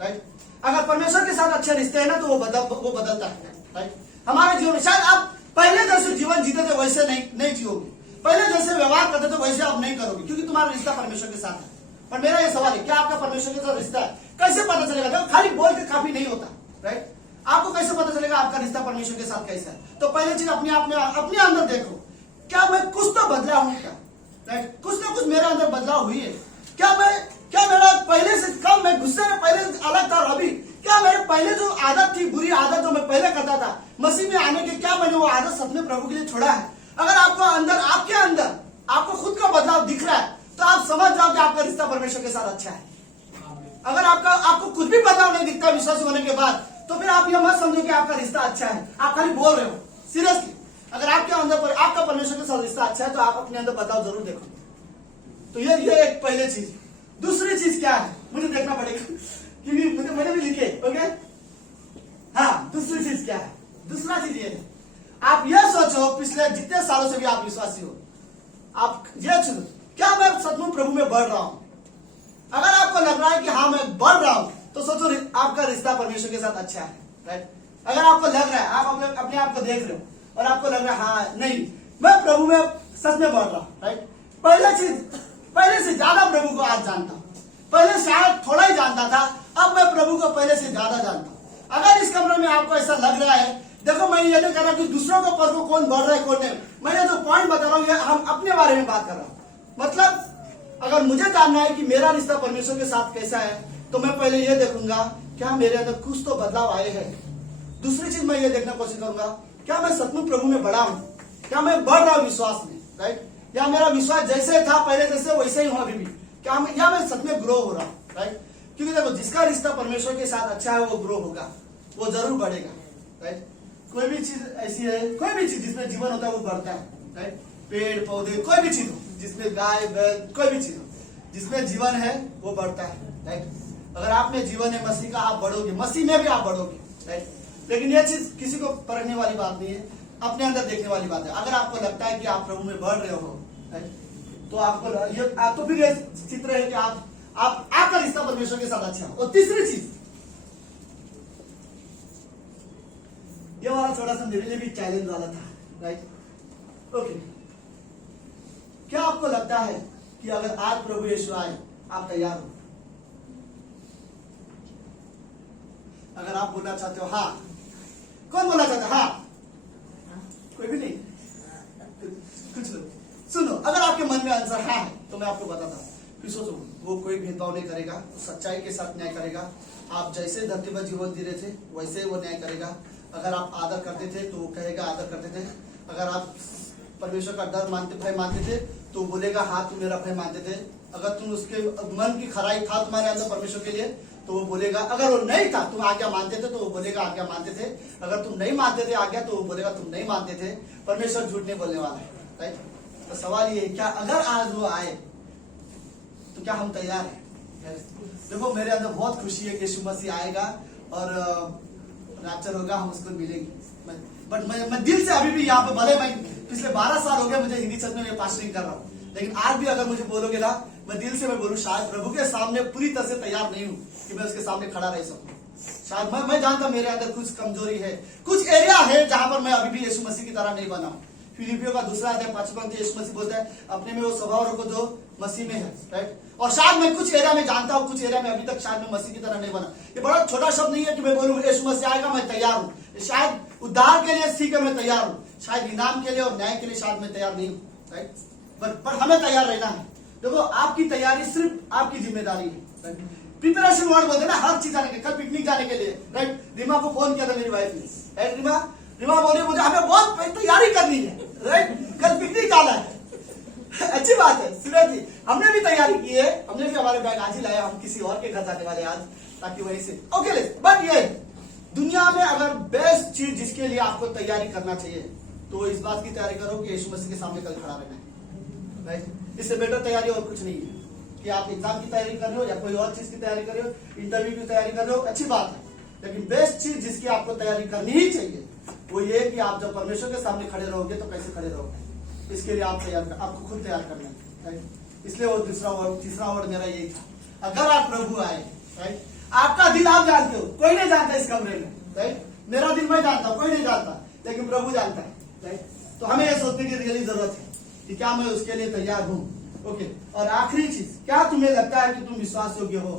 राइट? अगर परमेश्वर के साथ अच्छे रिश्ते हैं ना तो वो बदलता है, राइट? हमारे जीवन में शायद आप पहले जैसे जीवन जीते थे वैसे नहीं जियोगे, पहले जैसे व्यवहार करते थे वैसे आप नहीं करोगे, क्योंकि तुम्हारा रिश्ता परमेश्वर के साथ है। पर मेरा ये सवाल है, क्या आपका परमेश्वर के साथ रिश्ता है? कैसे पता चलेगा? जब खाली बोल के काफी नहीं होता, राइट? आपको कैसे पता चलेगा आपका रिश्ता परमेश्वर के साथ कैसा है? तो पहली चीज अपने आप में अपने अंदर देखो, क्या मैं कुछ तो बदला हूं क्या, राइट? कुछ ना कुछ मेरे अंदर बदलाव हुई है क्या मेरा पहले से कम, मैं गुस्से में पहले अलग था और अभी क्या मेरे पहले जो आदत थी, बुरी आदत जो मैं पहले करता था, मसीह में आने के क्या मैंने वो आदत सच में प्रभु के लिए छोड़ा है? अगर आपके अंदर आपको खुद का बदलाव दिख रहा है तो आप समझ जाओ कि आपका रिश्ता परमेश्वर के साथ अच्छा है। अगर आपको कुछ भी बदलाव नहीं दिखता विश्वास होने के बाद, तो फिर आप ये मत समझो कि आपका रिश्ता अच्छा है, आप खाली बोल रहे हो। सीरियसली, अगर आपके अंदर आपका परमेश्वर के साथ रिश्ता अच्छा है तो आप अपने अंदर बदलाव जरूर देखो। तो ये एक पहले चीज। दूसरी चीज क्या है, मुझे देखना पड़ेगा क्योंकि मैंने भी लिखे, ओके? हाँ, दूसरी चीज क्या है? दूसरा चीज ये है, आप ये सोचो पिछले जितने सालों से भी आप विश्वासी हो, आप ये चुनो, क्या मैं सचमुच प्रभु में बढ़ रहा हूं? अगर आपको लग रहा है कि हाँ मैं बढ़ रहा हूं तो सोचो आपका रिश्ता परमेश्वर के साथ अच्छा है, राइट? अगर आपको लग रहा है, आप अपने आप को देख रहे हो और आपको लग रहा है हाँ नहीं मैं प्रभु में सच में बढ़ रहा हूं, राइट? पहले से ज्यादा प्रभु को आज जानता हूं, पहले शायद थोड़ा ही जानता था, अब मैं प्रभु को पहले से ज्यादा जानता हूं। अगर इस कमरे में आपको ऐसा लग रहा है, देखो मैं ये नहीं कर रहा कि दूसरों को पर कौन बढ़ रहा है कौन नहीं, मैंने जो पॉइंट बता रहा हूँ ये हम अपने बारे में बात कर रहा हूँ। मतलब अगर मुझे जानना है कि मेरा रिश्ता परमेश्वर के साथ कैसा है तो मैं पहले ये देखूंगा क्या मेरे अंदर कुछ तो बदलाव आए हैं। दूसरी चीज मैं ये देखना कोशिश करूंगा क्या मैं सचमुच प्रभु में बढ़ा हूं, क्या मैं बढ़ रहा हूं विश्वास में, राइट? या मेरा विश्वास जैसे था पहले जैसे वैसे ही हूं अभी भी, क्या मैं सच में ग्रो हो रहा हूं, राइट? क्योंकि देखो जिसका रिश्ता परमेश्वर के साथ अच्छा है वो ग्रो होगा, वो जरूर बढ़ेगा, राइट? कोई भी चीज ऐसी है, कोई भी चीज जिसमें जीवन होता है वो बढ़ता है, राइट? पेड़ पौधे कोई भी चीज हो, जिसमें गाय बैल कोई भी चीज हो, जिसमें जीवन है वो बढ़ता है, राइट? अगर आप में जीवन है मसीह का, आप बढ़ोगे, मसीह में भी आप बढ़ोगे, राइट? लेकिन यह चीज किसी को परखने वाली बात नहीं है, अपने अंदर देखने वाली बात है। अगर आपको लगता है कि आप प्रभु में बढ़ रहे हो, राइट? तो आपको फिर ये चित्र है कि आपका रिश्ता परमेश्वर के साथ अच्छा है। और तीसरी चीज, ये वाला थोड़ा सा मेरे लिए भी चैलेंज वाला था, राइट? ओके, क्या आपको लगता है कि अगर आज प्रभु यीशु आए आप तैयार हो? अगर आप बोलना चाहते हो हाँ, कौन बोलना चाहता है हाँ? कोई भी नहीं, कुछ लोग। सुनो, अगर आपके मन में आंसर हाँ है तो मैं आपको बताता हूँ, फिर सोचो वो कोई भेदभाव नहीं करेगा, सच्चाई के साथ न्याय करेगा। आप जैसे धरती पर जीवन जी रहे थे वैसे वो न्याय करेगा। अगर आप आदर करते थे तो वो कहेगा आदर करते थे। अगर आप परमेश्वर का डर भय मानते थे तो बोलेगा हाँ तुम मेरा भय मानते थे। अगर तुम उसके मन की खराई था तुम्हारे अंदर परमेश्वर के लिए तो वो बोलेगा, अगर वो नहीं था तुम आज्ञा मानते थे तो वो बोलेगा आज्ञा मानते थे। अगर तुम नहीं मानते थे आज्ञा तो वो बोलेगा तुम नहीं मानते थे। परमेश्वर झूठ नहीं बोलने वाला है, राइट? तो सवाल ये है क्या अगर आज वो आए तो क्या हम तैयार हैं? देखो मेरे अंदर बहुत खुशी है कि यीशु मसीह आएगा और रैप्चर होगा, हम उसको मिलेंगे। बट मैं दिल से अभी भी यहाँ पे, भले मैं पिछले 12 साल हो गया मुझे हिंदी चर्च में पास्टरिंग कर रहा हूँ, लेकिन आज भी अगर मुझे बोलोगे ना, मैं दिल से मैं बोलूँ शायद प्रभु के सामने पूरी तरह से तैयार नहीं हूँ कि मैं उसके सामने खड़ा रह सकूँ। शायद मैं जानता मेरे अंदर कुछ कमजोरी है, कुछ एरिया है जहां पर मैं अभी भी यीशु मसीह की तरह नहीं बना हूँ। फिलिपियों का 2 अध्याय 5 पंक्ति यीशु मसीह बोलता है अपने में वो स्वभाव रखो जो मसीह में है, राइट? और शायद मैं कुछ एरिया में जानता हूँ, कुछ एरिया में अभी तक शायद मैं मसीह की तरह नहीं बना। ये बड़ा छोटा शब्द नहीं है कि मैं बोलूँ यीशु मसीह आएगा मैं तैयार हूँ। शायद उद्धार के लिए सीख मैं तैयार हूँ, शायद इनाम के लिए और न्याय के लिए शायद मैं तैयार नहीं हूँ, राइट? पर हमें तैयार रहना है। देखो आपकी तैयारी सिर्फ आपकी जिम्मेदारी है। प्रिपरेशन वर्ड बोलते हैं ना, हर चीज जाने के, कल पिकनिक जाने के लिए, राइट। रीमा को फोन किया था मेरी वाइफ ने, राइट रीमा, रीमा बोली मुझे हमें बहुत तैयारी करनी है, राइट, कल पिकनिक जाना है। अच्छी बात है सूरज जी, हमने भी तैयारी की है, हमने भी हमारे बैग आज ही लाया, हम किसी और के घर जाने वाले आज, ताकि वहीं से ओके। बट ये दुनिया में अगर बेस्ट चीज जिसके लिए आपको तैयारी करना चाहिए तो इस बात की तैयारी करो कि यीशु मसीह के सामने कल खड़ा रहना है, राइट। इससे बेटर तैयारी और कुछ नहीं है कि आप एग्जाम की तैयारी कर रहे हो या कोई और चीज की तैयारी कर रहे हो, इंटरव्यू की तैयारी कर रहे हो, अच्छी बात है। लेकिन बेस्ट चीज जिसकी आपको तैयारी करनी ही चाहिए वो ये कि आप जब परमेश्वर के सामने खड़े रहोगे तो कैसे खड़े रहोगे, इसके लिए आप आपको खुद तैयार करना है, राइट। इसलिए वो तीसरा वर्ड मेरा यही था, अगर आप प्रभु आए, राइट, आपका दिल आप जानते हो, कोई नहीं जानता इस कमरे में, राइट। मेरा दिल मैं जानता हूं, कोई नहीं जानता, लेकिन प्रभु जानता है, राइट। तो हमें यह सोचने की रियली जरूरत है कि क्या मैं उसके लिए तैयार हूं, ओके। और आखिरी चीज, क्या तुम्हें लगता है कि तुम विश्वास योग्य हो?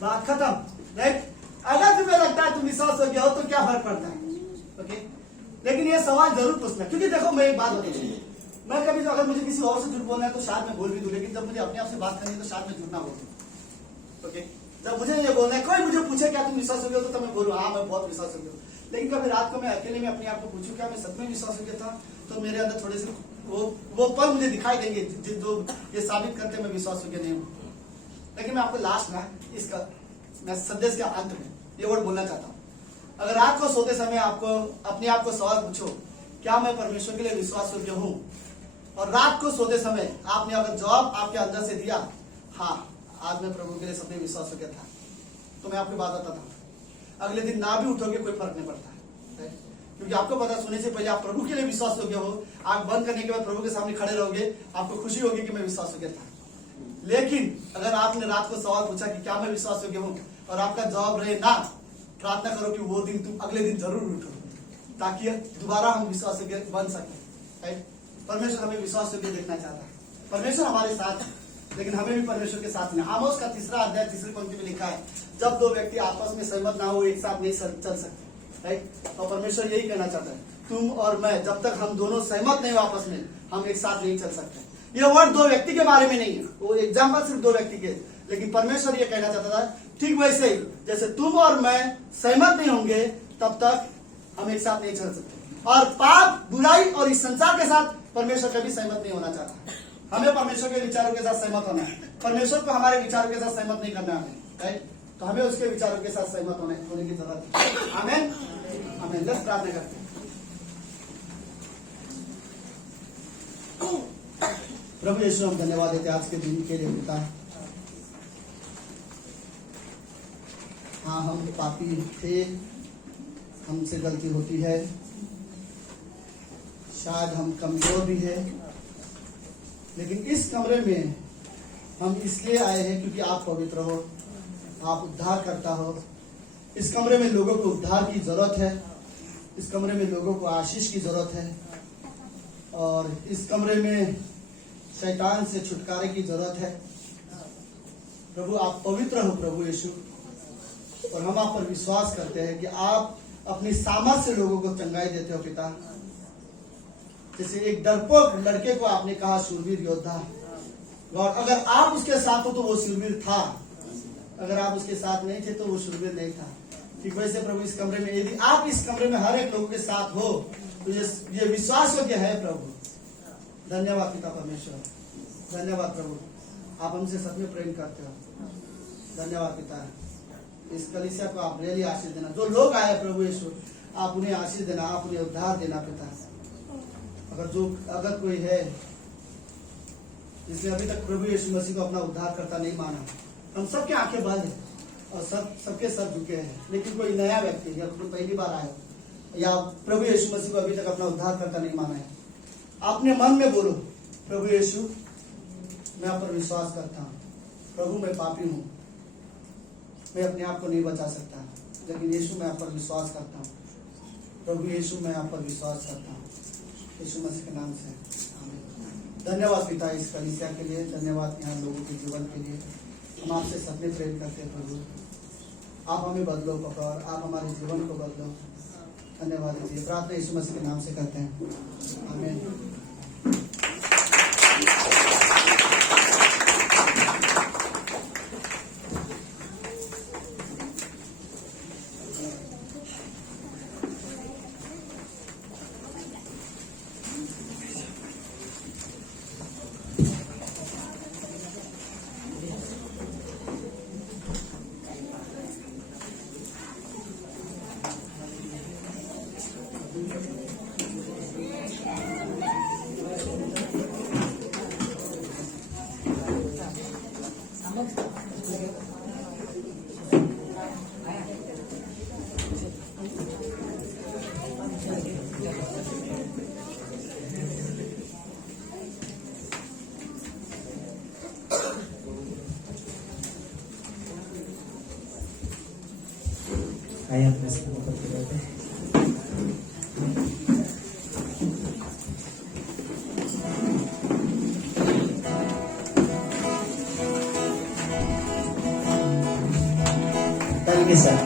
बात खत्म, राइट। अगर तुम्हें लगता है तुम विश्वास योग्य हो तो क्या फर्क पड़ता है, ओके। लेकिन ये सवाल जरूर पूछना, क्योंकि देखो मैं एक बात बताऊं, मैं कभी तो अगर मुझे किसी और से झूठ बोलना है तो शायद मैं बोल भी दूं, लेकिन जब मुझे अपने आप से बात करनी है तो शायद मैं झूठ ना बोलूं, ओके। जब मुझे ये बोलना है, कोई मुझे पूछे क्या तुम विश्वास योग्य हो तो मैं बोलूं हाँ मैं बहुत विश्वास योग्य हूँ। लेकिन कभी रात को मैं अकेले में अपने आप को पूछूं क्या मैं सच में विश्वास योग्य था, तो मेरे अंदर थोड़े से वो पल मुझे दिखाई देंगे जो ये साबित करते मैं विश्वास योग्य नहीं हूँ। लेकिन मैं आपको लास्ट ना इसका मैं संदेश के अंत में ये वर्ड बोलना चाहता हूँ, अगर रात को सोते समय आपको अपने आप को सवाल पूछो क्या मैं परमेश्वर के लिए विश्वास योग्य हूँ, और रात को सोते समय आपने अगर जवाब आपके अंदर से दिया हाँ आज मैं प्रभु के लिए सपने विश्वास योग्य था, तो मैं आपको बात बताता हूँ अगले दिन ना भी उठोगे कोई फर्क नहीं पड़ता, क्योंकि आपको पता सोने से पहले आप प्रभु के लिए विश्वास योग्य हो, आंख बंद करने के बाद प्रभु के सामने खड़े रहोगे, आपको खुशी होगी कि मैं विश्वास योग्य था। लेकिन अगर आपने रात को सवाल पूछा कि क्या मैं विश्वास योग्य हूँ और आपका जवाब रहे ना, प्रार्थना करो कि वो दिन तुम अगले दिन जरूर उठो, ताकि दोबारा हम विश्वास योग्य बन सके। परमेश्वर हमें विश्वास योग्य देखना चाहता है, परमेश्वर हमारे साथ है, लेकिन हमें भी परमेश्वर के साथ में। आमोस का 3 अध्याय 3 पंक्ति में लिखा है जब 2 व्यक्ति आपस में सहमत ना हो एक साथ नहीं चल सकते, राइट। और परमेश्वर यही कहना चाहता है तुम और मैं जब तक हम दोनों सहमत नहीं हो आपस में हम एक साथ नहीं चल सकते। ये वर्ड 2 व्यक्ति के बारे में नहीं है, वो एग्जाम्पल सिर्फ 2 व्यक्ति के, लेकिन परमेश्वर ये कहना चाहता था ठीक वैसे ही जैसे तुम और मैं सहमत नहीं होंगे तब तक हम एक साथ नहीं चल सकते। और पाप बुराई और इस संसार के साथ परमेश्वर कभी सहमत नहीं होना चाहता। हमें परमेश्वर के विचारों के साथ सहमत होना है, परमेश्वर को हमारे विचारों के साथ सहमत नहीं करना है, राइट। तो हमें उसके विचारों के साथ सहमत होने की जरूरत है। आमीन आमीन। लेट्स प्रार्थना करते हैं। प्रभु यीशु हम धन्यवाद देते आज के दिन के लिए पिता। हाँ हम पापी थे, हमसे गलती होती है, शायद हम कमजोर भी है, लेकिन इस कमरे में हम इसलिए आए हैं क्योंकि आप पवित्र हो, आप उद्धार करता हो। इस कमरे में लोगों को उद्धार की जरूरत है, इस कमरे में लोगों को आशीष की जरूरत है, और इस कमरे में शैतान से छुटकारे की जरूरत है। प्रभु आप पवित्र हो प्रभु यीशु, और हम आप पर विश्वास करते हैं कि आप अपनी सामर्थ से लोगों को चंगाई देते हो पिता। जैसे एक डरपोक लड़के को आपने कहा शूरवीर योद्धा, और अगर आप उसके साथ हो तो वो शूरवीर था, अगर आप उसके साथ नहीं थे तो वो शूरवीर नहीं था। ठीक वैसे प्रभु इस कमरे में यदि आप इस कमरे में हर एक लोगों के साथ हो तो ये विश्वास योग्य है प्रभु। धन्यवाद पिता परमेश्वर, धन्यवाद प्रभु, आप हमसे सच में प्रेम करते हो। धन्यवाद पिता, इस कलीसिया को आप रियली आशीष देना। जो लोग आए प्रभु यीशु आप उन्हें आशीष देना, आप उन्हें उद्धार देना पिता। अगर कोई है जिसने अभी तक प्रभु यीशु मसीह को अपना उद्धार करता नहीं माना, हम सबके आंखें बंद है और सबके सर झुके हैं, लेकिन कोई नया व्यक्ति या कोई पहली बार आया या प्रभु यीशु मसीह को अभी तक अपना उद्धार करता नहीं माना है, अपने मन में बोलो प्रभु यीशु मैं आप पर विश्वास करता हूँ, प्रभु मैं पापी हूँ, मैं अपने आप को नहीं बचा सकता, लेकिन यीशु मैं आप पर विश्वास करता हूँ। प्रभु यीशु मैं आप पर विश्वास करता हूँ, यीशु मसीह के नाम से आमीन। धन्यवाद पिता इस कलीसिया के लिए, धन्यवाद यहाँ लोगों के जीवन के लिए। हम आपसे सपने प्रेम करते हैं प्रभु, आप हमें बदलो पापा, और आप हमारे जीवन को बदलो। धन्यवाद दीजिए, प्रार्थना यीशु मसीह के नाम से करते हैं, आमीन। आइए अपने स्थानों पर खड़े होते हैं। ताली के साथ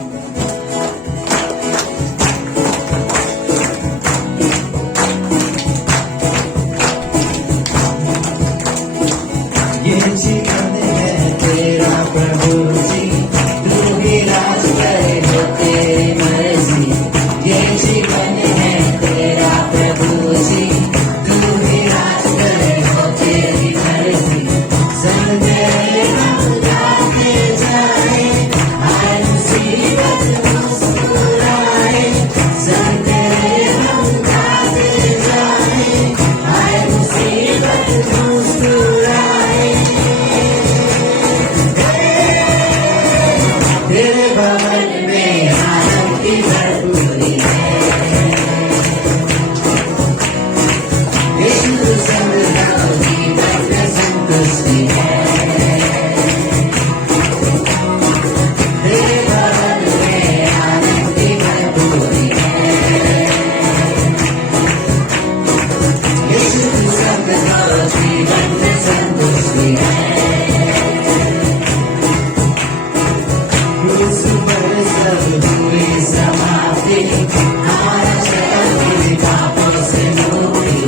ये जीवन है तेरा प्रभु जी, तू ही राज करे हो तेरी मर्जी। ये जीवन है तेरा प्रभु जी, तू ही राज करे हो तेरी मर्जी। संग तेरे नाम गाते जाए, आए मुसीबत मुस्कुराए। संग तेरे नाम गाते जाए, आए मुसीबत मुस्कुराए। तेरे भवन में आनंद की भरपूरी है, यीशु संग जाओ जीवन में संतुष्टि है। तेरे भवन में आनंद की भरपूरी है, यीशु संग जाओ जीवन में संतुष्टि है। क्रूस पर सब हुई समाप्ति, हमारा शरण मिली पापों से मुक्ति।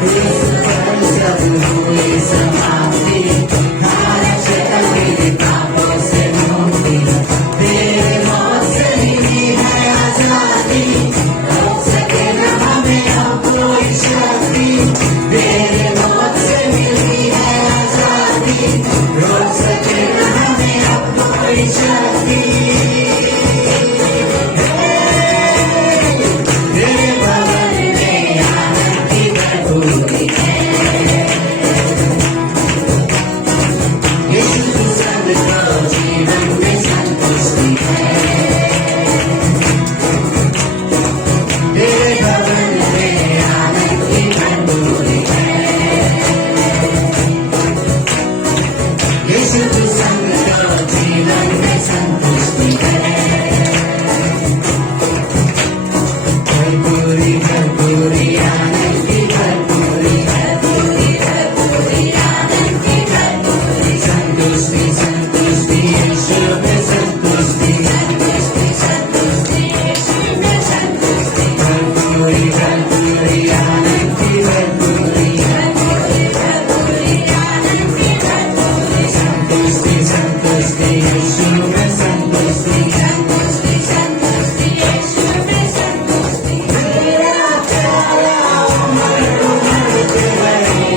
क्रूस पर सब हुई समाप्ति, हमारा शरण मिली पापों से मुक्ति। तेरे मौत से मिली है आजादी, रोक सके न हमें अब कोई शक्ति। तेरे मौत से मिली है आजादी, रोक सके न हमें अब कोई शक्ति। तेरे भवन में आनंद की भरपूरी है, यीशु संग जाओ जीवन में संतुष्टि है। तेरे भवन में आनंद की भरपूरी है, यीशु संग जाओ जीवन में संतुष्टि है। भरपूरी भरपूरी आनंद की भरपूरी, भरपूरी भरपूरी आनंद की भरपूरी। संतुष्टि संतुष्टि यीशु में संतुष्टि, संतुष्टि संतुष्टि यीशु में संतुष्टि। भरपूरी भरपूरी आनंद की भरपूरी, भरपूरी भरपूरी आनंद की भरपूरी। संतुष्टि संतुष्टि यीशु में संतुष्टि, संतुष्टि संतुष्टि यीशु में संतुष्टि। मेरा प्यारा उमर उमर के भरे,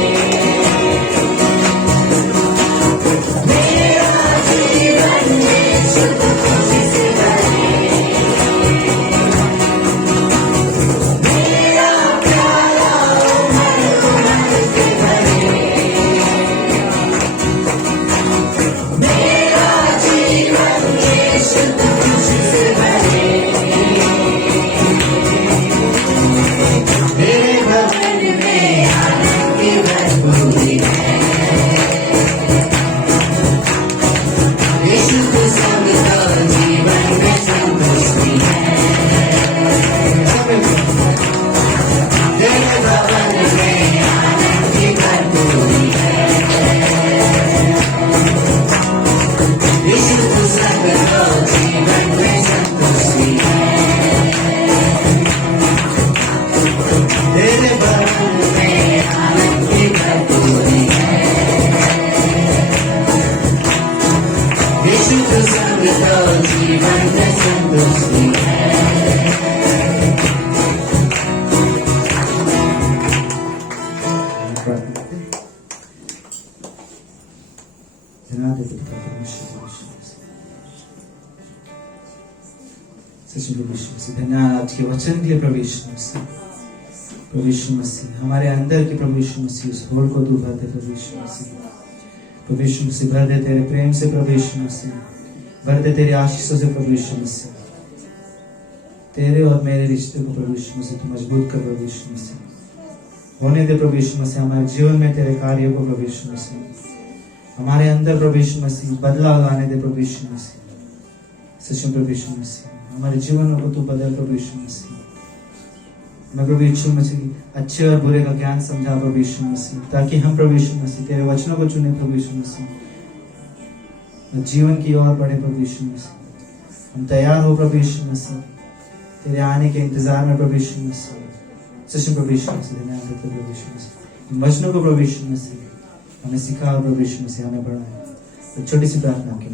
मेरा जीवन यीशु खुशी से भरे। मेरा प्यारा उमर उमर के भरे, मेरा जीवन यीशु खुशी से भरे। तेरे भवन में आनंद की भरपूरी है, यीशु के संग जाओ जीवन में संतुष्टि है। तेरे भवन में आनंद की भरपूरी है, यीशु के संग जाओ जीवन में संतुष्टि है। तेरे भवन में आनंद की भरपूरी है, यीशु के संग जाओ जीवन में संतुष्टि है। धन्यवाद आपके वचन के लिए प्रभु यीशु मसीह। प्रभु यीशु मसीह हमारे अंदर के प्रभु यीशु मसीह उस होड़ को तू भर दे प्रभु यीशु मसीह। प्रभु यीशु मसीह भर दे तेरे प्रेम से प्रभु यीशु मसीह, भर दे तेरे आशीषों से प्रभु यीशु मसीह। तेरे और मेरे रिश्ते को प्रभु यीशु मसीह तू मजबूत कर प्रभु यीशु मसीह। होने दे प्रभु यीशु मसीह हमारे जीवन में तेरे कार्यों को प्रभु यीशु मसीह। हमारे अंदर प्रभु यीशु मसीह बदलाव लाने दे प्रभु यीशु मसीह। सच में प्रभु यीशु मसीह हमारे जीवनों को तू बदल प्रभु यीशु मसीह। मैं प्रभु यीशु मसीह अच्छे और बुरे का ज्ञान समझा प्रभु यीशु मसीह, ताकि हम प्रभु यीशु मसीह तेरे वचनों को चुने प्रभु यीशु मसीह, और जीवन की ओर बढ़े प्रभु यीशु मसीह। हम तैयार हो प्रभु यीशु मसीह, तेरे आने के इंतजार में प्रभु यीशु मसीह। सच्चे प्रभु यीशु मसीह धन्यवाद देते प्रभु यीशु मसीह। इन वचनों को प्रभु यीशु मसीह हमें सिखा प्रभु यीशु मसीह, हमें बढ़ाए। तो छोटी सी प्रार्थना की